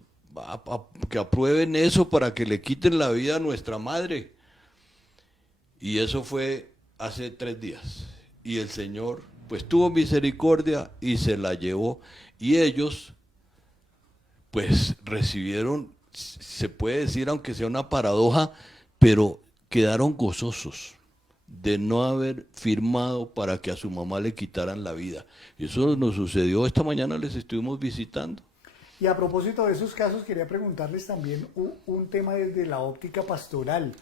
que aprueben eso para que le quiten la vida a nuestra madre. Y eso fue hace 3 días. Y el Señor pues tuvo misericordia y se la llevó. Y ellos pues recibieron, se puede decir, aunque sea una paradoja, pero quedaron gozosos de no haber firmado para que a su mamá le quitaran la vida. Y eso nos sucedió esta mañana, les estuvimos visitando. Y a propósito de esos casos, quería preguntarles también un tema desde la óptica pastoral.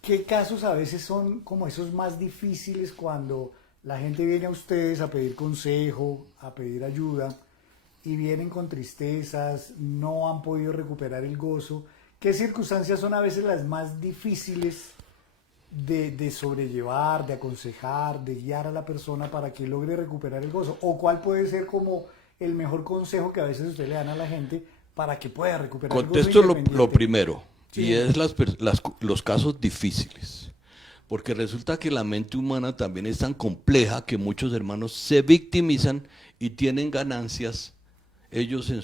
¿Qué casos a veces son como esos más difíciles cuando la gente viene a ustedes a pedir consejo, a pedir ayuda, y vienen con tristezas, no han podido recuperar el gozo? ¿Qué circunstancias son a veces las más difíciles de sobrellevar, de aconsejar, de guiar a la persona para que logre recuperar el gozo? ¿O cuál puede ser como el mejor consejo que a veces ustedes le dan a la gente para que pueda recuperar el gozo? Contesto lo primero, Sí. y es los casos difíciles. Porque resulta que la mente humana también es tan compleja que muchos hermanos se victimizan y tienen ganancias ellos en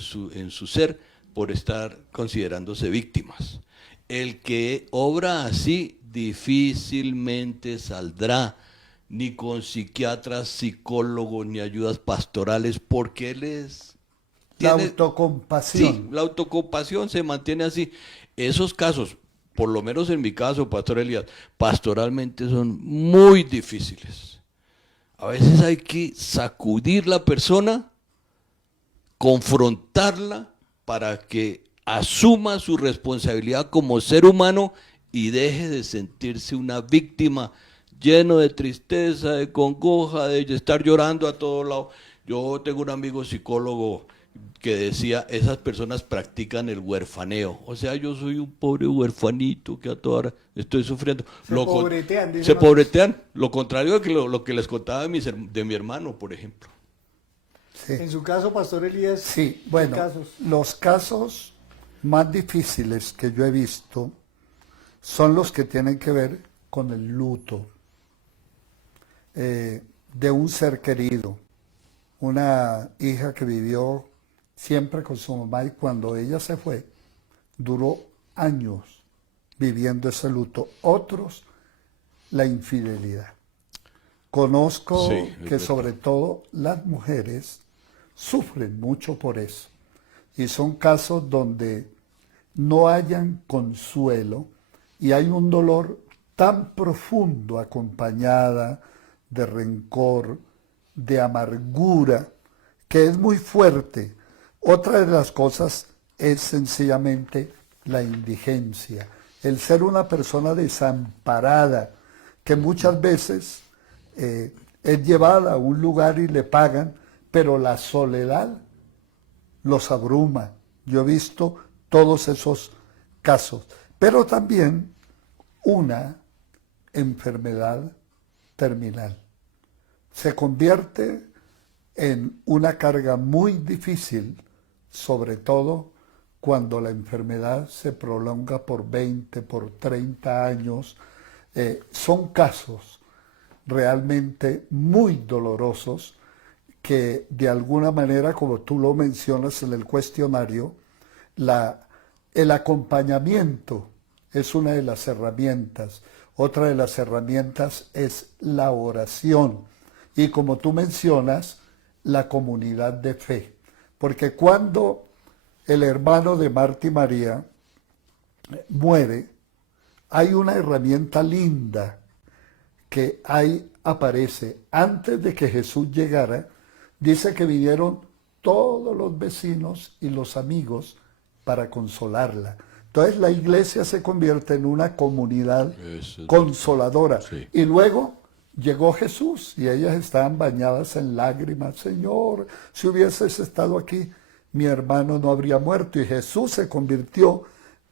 su ser por estar considerándose víctimas. El que obra así difícilmente saldrá ni con psiquiatras, psicólogos, ni ayudas pastorales, porque él La tiene- autocompasión. Sí, la autocompasión se mantiene así. Esos casos, por lo menos en mi caso, Pastor Elías, pastoralmente son muy difíciles. A veces hay que sacudir la persona, confrontarla para que asuma su responsabilidad como ser humano y deje de sentirse una víctima lleno de tristeza, de congoja, de estar llorando a todos lados. Yo tengo un amigo psicólogo que decía, esas personas practican el huerfaneo. O sea, yo soy un pobre huerfanito que a toda hora estoy sufriendo. Se pobretean, dicen Se los- pobretean. Lo contrario de lo que les contaba de mi hermano, por ejemplo. Sí. En su caso, Pastor Elías, Sí, ¿qué bueno, casos? los casos más difíciles que yo he visto son los que tienen que ver con el luto de un ser querido, una hija que vivió siempre con su mamá y cuando ella se fue, duró años viviendo ese luto. Otros, la infidelidad. Conozco Sí, es que verdad. sobre todo las mujeres sufren mucho por eso. Y son casos donde no hayan consuelo y hay un dolor tan profundo acompañada de rencor, de amargura, que es muy fuerte. Otra de las cosas es sencillamente la indigencia, el ser una persona desamparada, que muchas veces es llevada a un lugar y le pagan, pero la soledad los abruma. Yo he visto todos esos casos, pero también una enfermedad terminal. Se convierte en una carga muy difícil, sobre todo cuando la enfermedad se prolonga por 20, por 30 años. Son casos realmente muy dolorosos que de alguna manera, como tú lo mencionas en el cuestionario, el acompañamiento es una de las herramientas. Otra de las herramientas es la oración. Y como tú mencionas, la comunidad de fe. Porque cuando el hermano de Marta y María muere, hay una herramienta linda que ahí aparece. Antes de que Jesús llegara, dice que vinieron todos los vecinos y los amigos para consolarla. Entonces la iglesia se convierte en una comunidad Eso es consoladora. Sí. Y luego llegó Jesús y ellas estaban bañadas en lágrimas. Señor, si hubieses estado aquí, mi hermano no habría muerto. Y Jesús se convirtió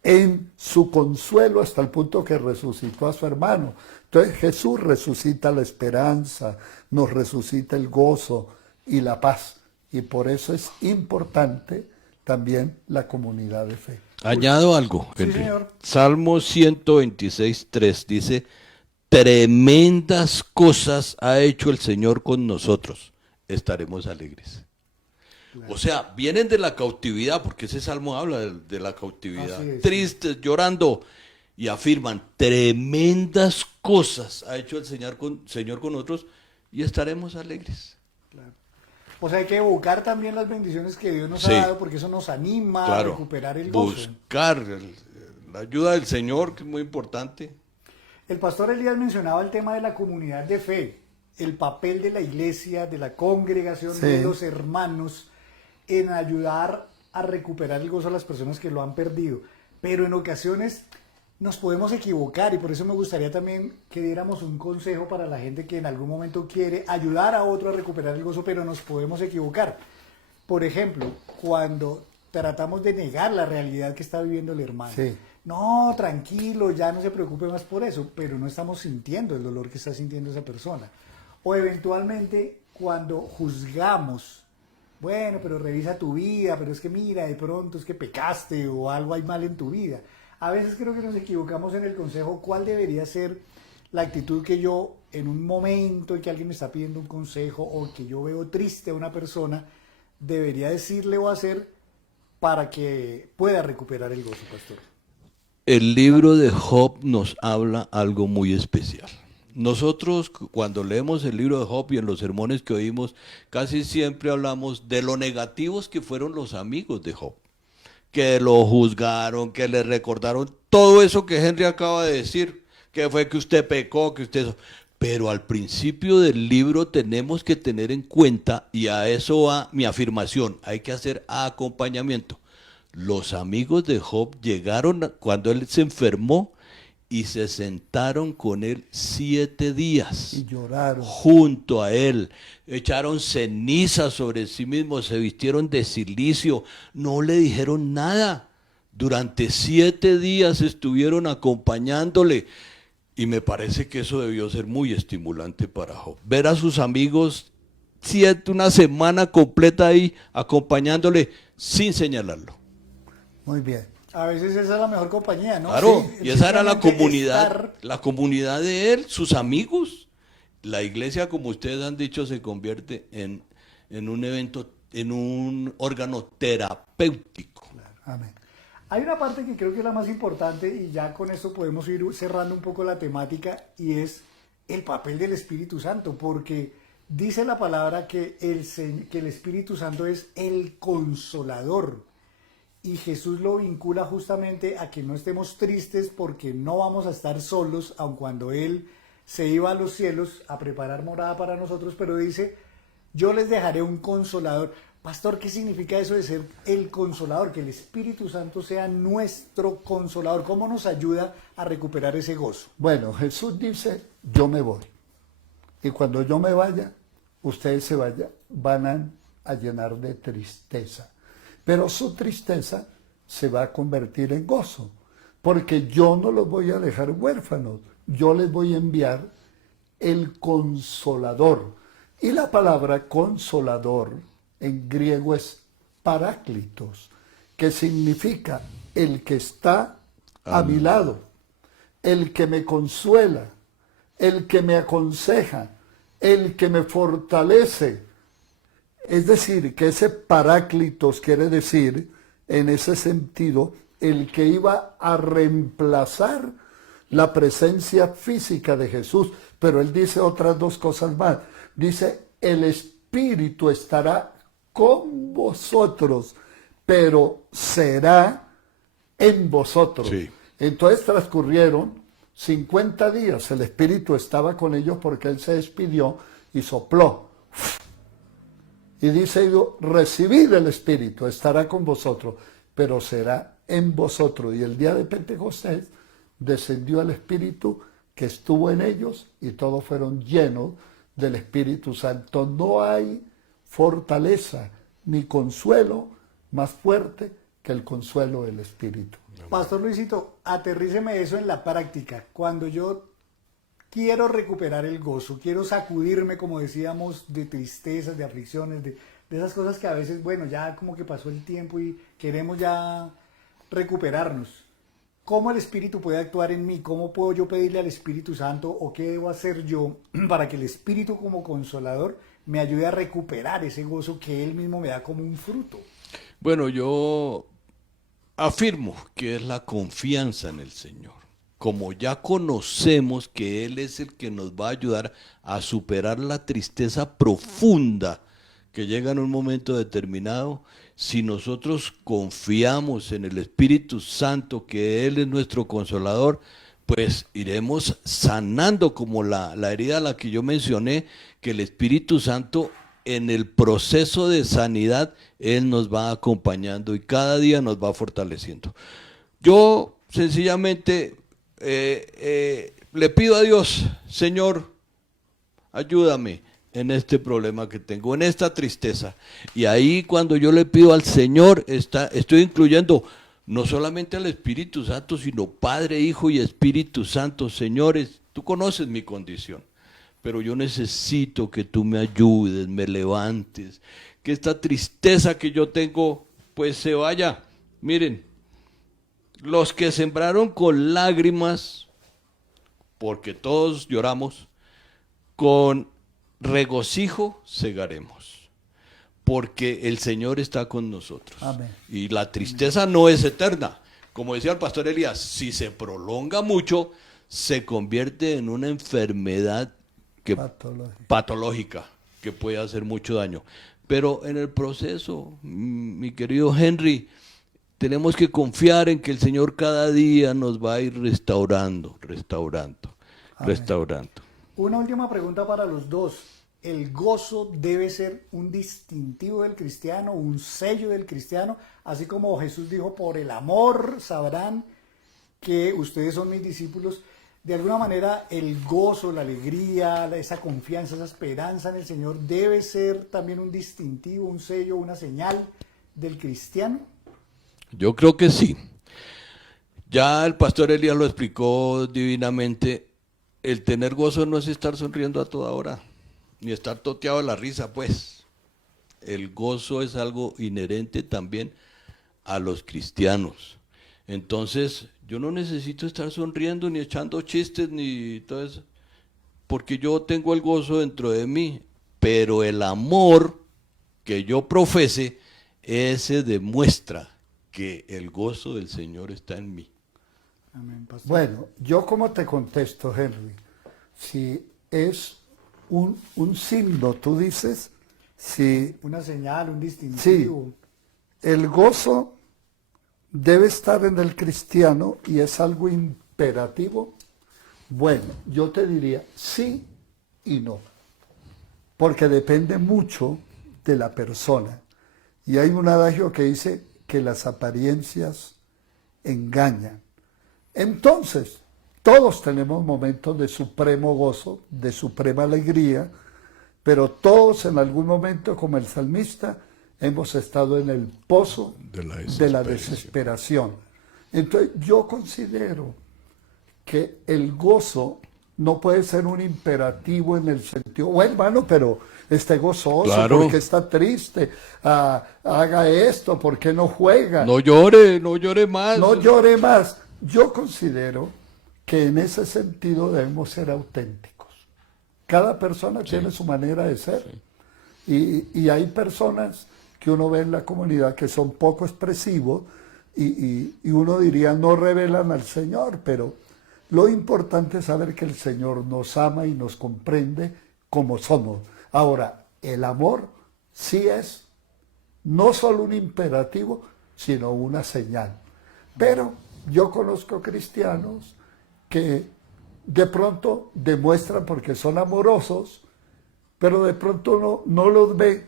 en su consuelo hasta el punto que resucitó a su hermano. Entonces Jesús resucita la esperanza, nos resucita el gozo y la paz. Y por eso es importante también la comunidad de fe. Añado algo, Sí, Henry. señor. Salmo 126:3 dice, tremendas cosas ha hecho el Señor con nosotros, estaremos alegres. O sea, vienen de la cautividad, porque ese salmo habla de la cautividad, Así es. tristes, llorando, y afirman, tremendas cosas ha hecho el Señor con nosotros, y estaremos alegres. O sea, hay que evocar también las bendiciones que Dios nos Sí. ha dado, porque eso nos anima a Claro, recuperar el gozo. buscar la ayuda del Señor, que es muy importante. El pastor Elías mencionaba el tema de la comunidad de fe, el papel de la iglesia, de la congregación, Sí. de los hermanos, en ayudar a recuperar el gozo a las personas que lo han perdido. Pero en ocasiones nos podemos equivocar y por eso me gustaría también que diéramos un consejo para la gente que en algún momento quiere ayudar a otro a recuperar el gozo, pero nos podemos equivocar. Por ejemplo, cuando tratamos de negar la realidad que está viviendo el hermano. Sí. No, tranquilo, ya no se preocupe más por eso, pero no estamos sintiendo el dolor que está sintiendo esa persona. O eventualmente cuando juzgamos, bueno, pero revisa tu vida, pero es que mira, de pronto es que pecaste o algo hay mal en tu vida. A veces creo que nos equivocamos en el consejo, cuál debería ser la actitud que yo en un momento en que alguien me está pidiendo un consejo o que yo veo triste a una persona, debería decirle o hacer para que pueda recuperar el gozo, pastor. El libro de Job nos habla algo muy especial. Nosotros cuando leemos el libro de Job y en los sermones que oímos, casi siempre hablamos de lo negativos que fueron los amigos de Job, que lo juzgaron, que le recordaron todo eso que Henry acaba de decir, que fue que usted pecó, que usted... Pero al principio del libro tenemos que tener en cuenta, y a eso va mi afirmación, hay que hacer acompañamiento. Los amigos de Job llegaron cuando él se enfermó y se sentaron con él 7 días. Y lloraron. Junto a él, echaron ceniza sobre sí mismos, se vistieron de cilicio, no le dijeron nada. Durante 7 días estuvieron acompañándole. Y me parece que eso debió ser muy estimulante para Job. Ver a sus amigos una semana completa ahí acompañándole sin señalarlo. Muy bien. A veces esa es la mejor compañía, ¿no? Claro, Sí, y esa era la simplemente comunidad, estar- la comunidad de él, sus amigos. La iglesia, como ustedes han dicho, se convierte en un evento, en un órgano terapéutico. Amén. Hay una parte que creo que es la más importante y ya con esto podemos ir cerrando un poco la temática y es el papel del Espíritu Santo, porque dice la palabra que el Espíritu Santo es el consolador y Jesús lo vincula justamente a que no estemos tristes porque no vamos a estar solos, aun cuando Él se iba a los cielos a preparar morada para nosotros, pero dice, yo les dejaré un consolador. Pastor, ¿qué significa eso de ser el consolador? Que el Espíritu Santo sea nuestro consolador. ¿Cómo nos ayuda a recuperar ese gozo? Bueno, Jesús dice, yo me voy. Y cuando yo me vaya, ustedes van a llenar de tristeza. Pero su tristeza se va a convertir en gozo. Porque yo no los voy a dejar huérfanos. Yo les voy a enviar el consolador. Y la palabra consolador en griego es paráclitos, que significa el que está a mi lado, el que me consuela, el que me aconseja, el que me fortalece. Es decir, que ese paráclitos quiere decir, en ese sentido, el que iba a reemplazar la presencia física de Jesús. Pero él dice otras 2 cosas más. Dice, el Espíritu estará con vosotros, pero será en vosotros. Sí. Entonces transcurrieron 50 días, el Espíritu estaba con ellos porque Él se despidió y sopló. Y dice, recibid el Espíritu, estará con vosotros, pero será en vosotros. Y el día de Pentecostés descendió el Espíritu que estuvo en ellos y todos fueron llenos del Espíritu Santo. No hay fortaleza ni consuelo más fuerte que el consuelo del Espíritu. Pastor Luisito, aterríceme eso en la práctica. Cuando yo quiero recuperar el gozo, quiero sacudirme, como decíamos, de tristezas, de aflicciones, de esas cosas que a veces, bueno, ya como que pasó el tiempo y queremos ya recuperarnos. ¿Cómo el Espíritu puede actuar en mí? ¿Cómo puedo yo pedirle al Espíritu Santo o qué debo hacer yo para que el Espíritu como consolador me ayude a recuperar ese gozo que Él mismo me da como un fruto? Bueno, yo afirmo que es la confianza en el Señor. Como ya conocemos que Él es el que nos va a ayudar a superar la tristeza profunda que llega en un momento determinado, si nosotros confiamos en el Espíritu Santo, que Él es nuestro consolador, pues iremos sanando como la herida a la que yo mencioné, que el Espíritu Santo en el proceso de sanidad, Él nos va acompañando y cada día nos va fortaleciendo. Yo sencillamente le pido a Dios, Señor, ayúdame en este problema que tengo, en esta tristeza. Y ahí cuando yo le pido al Señor, estoy incluyendo no solamente al Espíritu Santo, sino Padre, Hijo y Espíritu Santo. Señores, tú conoces mi condición, pero yo necesito que tú me ayudes, me levantes, que esta tristeza que yo tengo, pues se vaya. Miren, los que sembraron con lágrimas, porque todos lloramos, con regocijo segaremos, porque el Señor está con nosotros. Amén. Y la tristeza no es eterna. Como decía el pastor Elías, si se prolonga mucho, se convierte en una enfermedad patológica que puede hacer mucho daño. Pero en el proceso, mi querido Henry, tenemos que confiar en que el Señor cada día nos va a ir restaurando. Una última pregunta para los dos. ¿El gozo debe ser un distintivo del cristiano, un sello del cristiano? Así como Jesús dijo, por el amor sabrán que ustedes son mis discípulos. De alguna manera, el gozo, la alegría, esa confianza, esa esperanza en el Señor debe ser también un distintivo, un sello, una señal del cristiano. Yo creo que sí. Ya el pastor Elías lo explicó divinamente. El tener gozo no es estar sonriendo a toda hora, ni estar toteado de la risa, pues. El gozo es algo inherente también a los cristianos. Entonces, yo no necesito estar sonriendo, ni echando chistes, ni todo eso, porque yo tengo el gozo dentro de mí, pero el amor que yo profese, ese demuestra que el gozo del Señor está en mí. Amén, pastor. Bueno, yo como te contesto, Henry, si es un signo, tú dices, si Una señal, un distintivo. el gozo debe estar en el cristiano y es algo imperativo, bueno, yo te diría sí y no, porque depende mucho de la persona. Y hay un adagio que dice que las apariencias engañan. Entonces, todos tenemos momentos de supremo gozo, de suprema alegría, pero todos en algún momento, como el salmista, hemos estado en el pozo de la desesperación. Entonces, yo considero que el gozo no puede ser un imperativo en el sentido, bueno, hermano, pero esté gozoso, claro, porque está triste, haga esto, ¿por qué no juega? No llore más. No llore más. Yo considero que en ese sentido debemos ser auténticos. Cada persona tiene su manera de ser. Y hay personas que uno ve en la comunidad que son poco expresivos y uno diría no revelan al Señor, pero lo importante es saber que el Señor nos ama y nos comprende como somos. Ahora, el amor sí es no solo un imperativo, sino una señal. Pero yo conozco cristianos que de pronto demuestran porque son amorosos, pero de pronto uno no los ve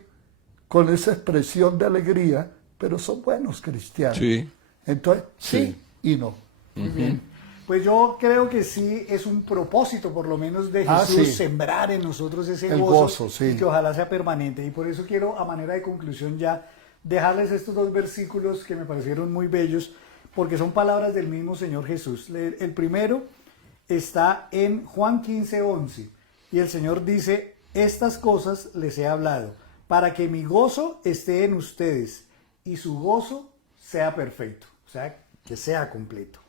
con esa expresión de alegría, pero son buenos cristianos. Sí. Entonces, sí y no. Muy bien. Pues yo creo que sí es un propósito, por lo menos, de Jesús, sí, sembrar en nosotros ese el gozo, gozo, sí, y que ojalá sea permanente. Y por eso quiero, a manera de conclusión ya, dejarles estos dos versículos que me parecieron muy bellos, porque son palabras del mismo Señor Jesús. El primero está en Juan 15:11 y el Señor dice: estas cosas les he hablado para que mi gozo esté en ustedes y su gozo sea perfecto, o sea, que sea completo.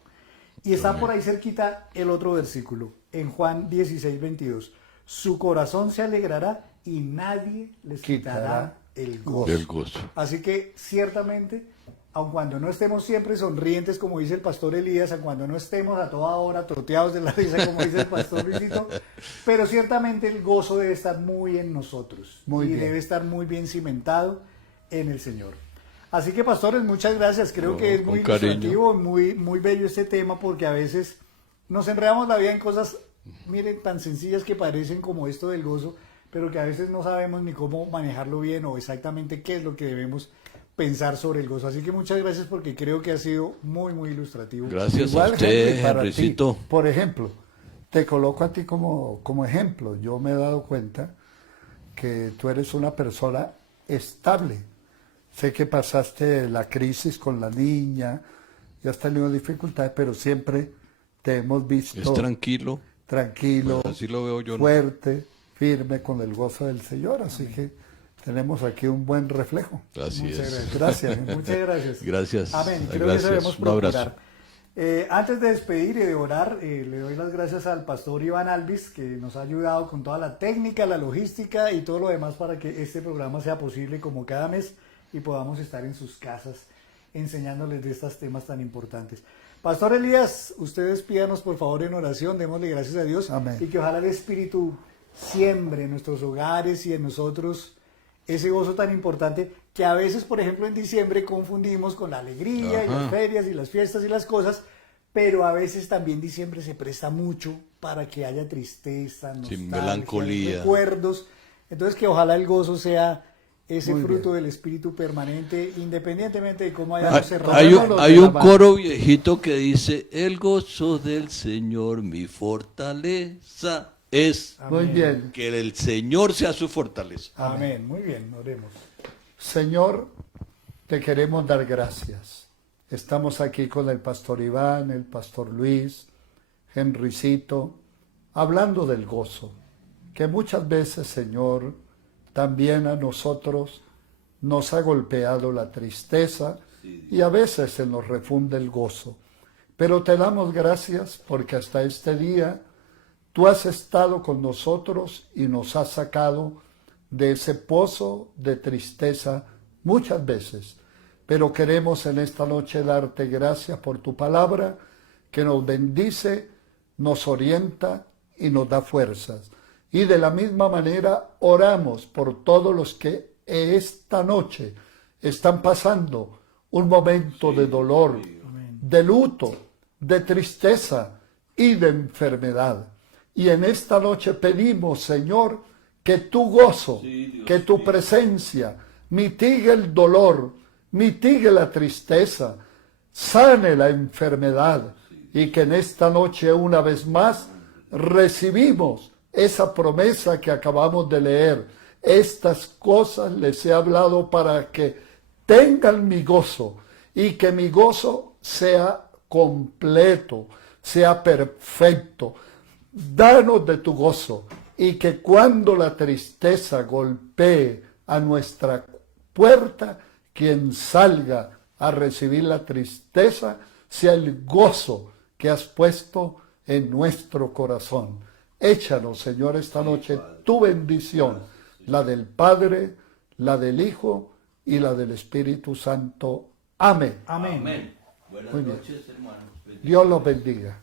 Y está por ahí cerquita el otro versículo, en Juan 16:22. Su corazón se alegrará y nadie les quitará el gozo. El gozo. Así que ciertamente, aun cuando no estemos siempre sonrientes, como dice el pastor Elías, aun cuando no estemos a toda hora troteados de la risa, como dice el pastor Luisito, pero ciertamente el gozo debe estar muy en nosotros Muy y bien. debe estar muy bien cimentado en el Señor. Así que, pastores, muchas gracias. Creo que es con muy cariño. ilustrativo, muy bello este tema, porque a veces nos enredamos la vida en cosas, miren, tan sencillas que parecen como esto del gozo, pero que a veces no sabemos ni cómo manejarlo bien o exactamente qué es lo que debemos pensar sobre el gozo. Así que muchas gracias, porque creo que ha sido muy ilustrativo. Gracias Igual, a usted, Henry, para ti. Henrycito. Por ejemplo, te coloco a ti como ejemplo. Yo me he dado cuenta que tú eres una persona estable. Sé que pasaste la crisis con la niña y has tenido dificultades, pero siempre te hemos visto Es tranquilo. tranquilo, Pues así lo veo yo, ¿no? fuerte, firme, con el gozo del Señor. Así que tenemos aquí un buen reflejo. Así Muchas es. Gracias. Muchas gracias. Gracias. Amén. Creo Gracias. que debemos Un abrazo. procurar. Antes de despedir y de orar, le doy las gracias al pastor Iván Alvis, que nos ha ayudado con toda la técnica, la logística y todo lo demás para que este programa sea posible como cada mes y podamos estar en sus casas enseñándoles de estos temas tan importantes. Pastor Elías, ustedes pídanos por favor en oración, démosle gracias a Dios. Amén. Y que ojalá el Espíritu siembre en nuestros hogares y en nosotros ese gozo tan importante que a veces, por ejemplo, en diciembre confundimos con la alegría y Ajá. las ferias y las fiestas y las cosas, pero a veces también diciembre se presta mucho para que haya tristeza, nostalgia, melancolía. recuerdos. Entonces que ojalá el gozo sea ese Muy fruto bien. del espíritu permanente, independientemente de cómo hayamos cerrado. Hay Cerramos un, los hay de la un mano. coro viejito que dice: el gozo del Señor, mi fortaleza es. Muy bien. Que el Señor sea su fortaleza. Amén. Muy bien, oremos. Señor, te queremos dar gracias. Estamos aquí con el pastor Iván, el pastor Luis, Henrycito, hablando del gozo, que muchas veces, Señor, también a nosotros nos ha golpeado la tristeza y a veces se nos refunde el gozo. Pero te damos gracias porque hasta este día tú has estado con nosotros y nos has sacado de ese pozo de tristeza muchas veces. Pero queremos en esta noche darte gracias por tu palabra que nos bendice, nos orienta y nos da fuerzas. Y de la misma manera oramos por todos los que esta noche están pasando un momento de dolor, de luto, de tristeza y de enfermedad. Y en esta noche pedimos, Señor, que tu gozo, que tu presencia mitigue el dolor, mitigue la tristeza, sane la enfermedad y que en esta noche una vez más recibimos esa promesa que acabamos de leer. Estas cosas les he hablado para que tengan mi gozo y que mi gozo sea completo, sea perfecto. Danos de tu gozo y que cuando la tristeza golpee a nuestra puerta, quien salga a recibir la tristeza sea el gozo que has puesto en nuestro corazón. Échanos, Señor, esta noche tu bendición, la del Padre, la del Hijo y la del Espíritu Santo. Amén. Amén. Buenas Muy bien. noches, hermanos. Dios los bendiga.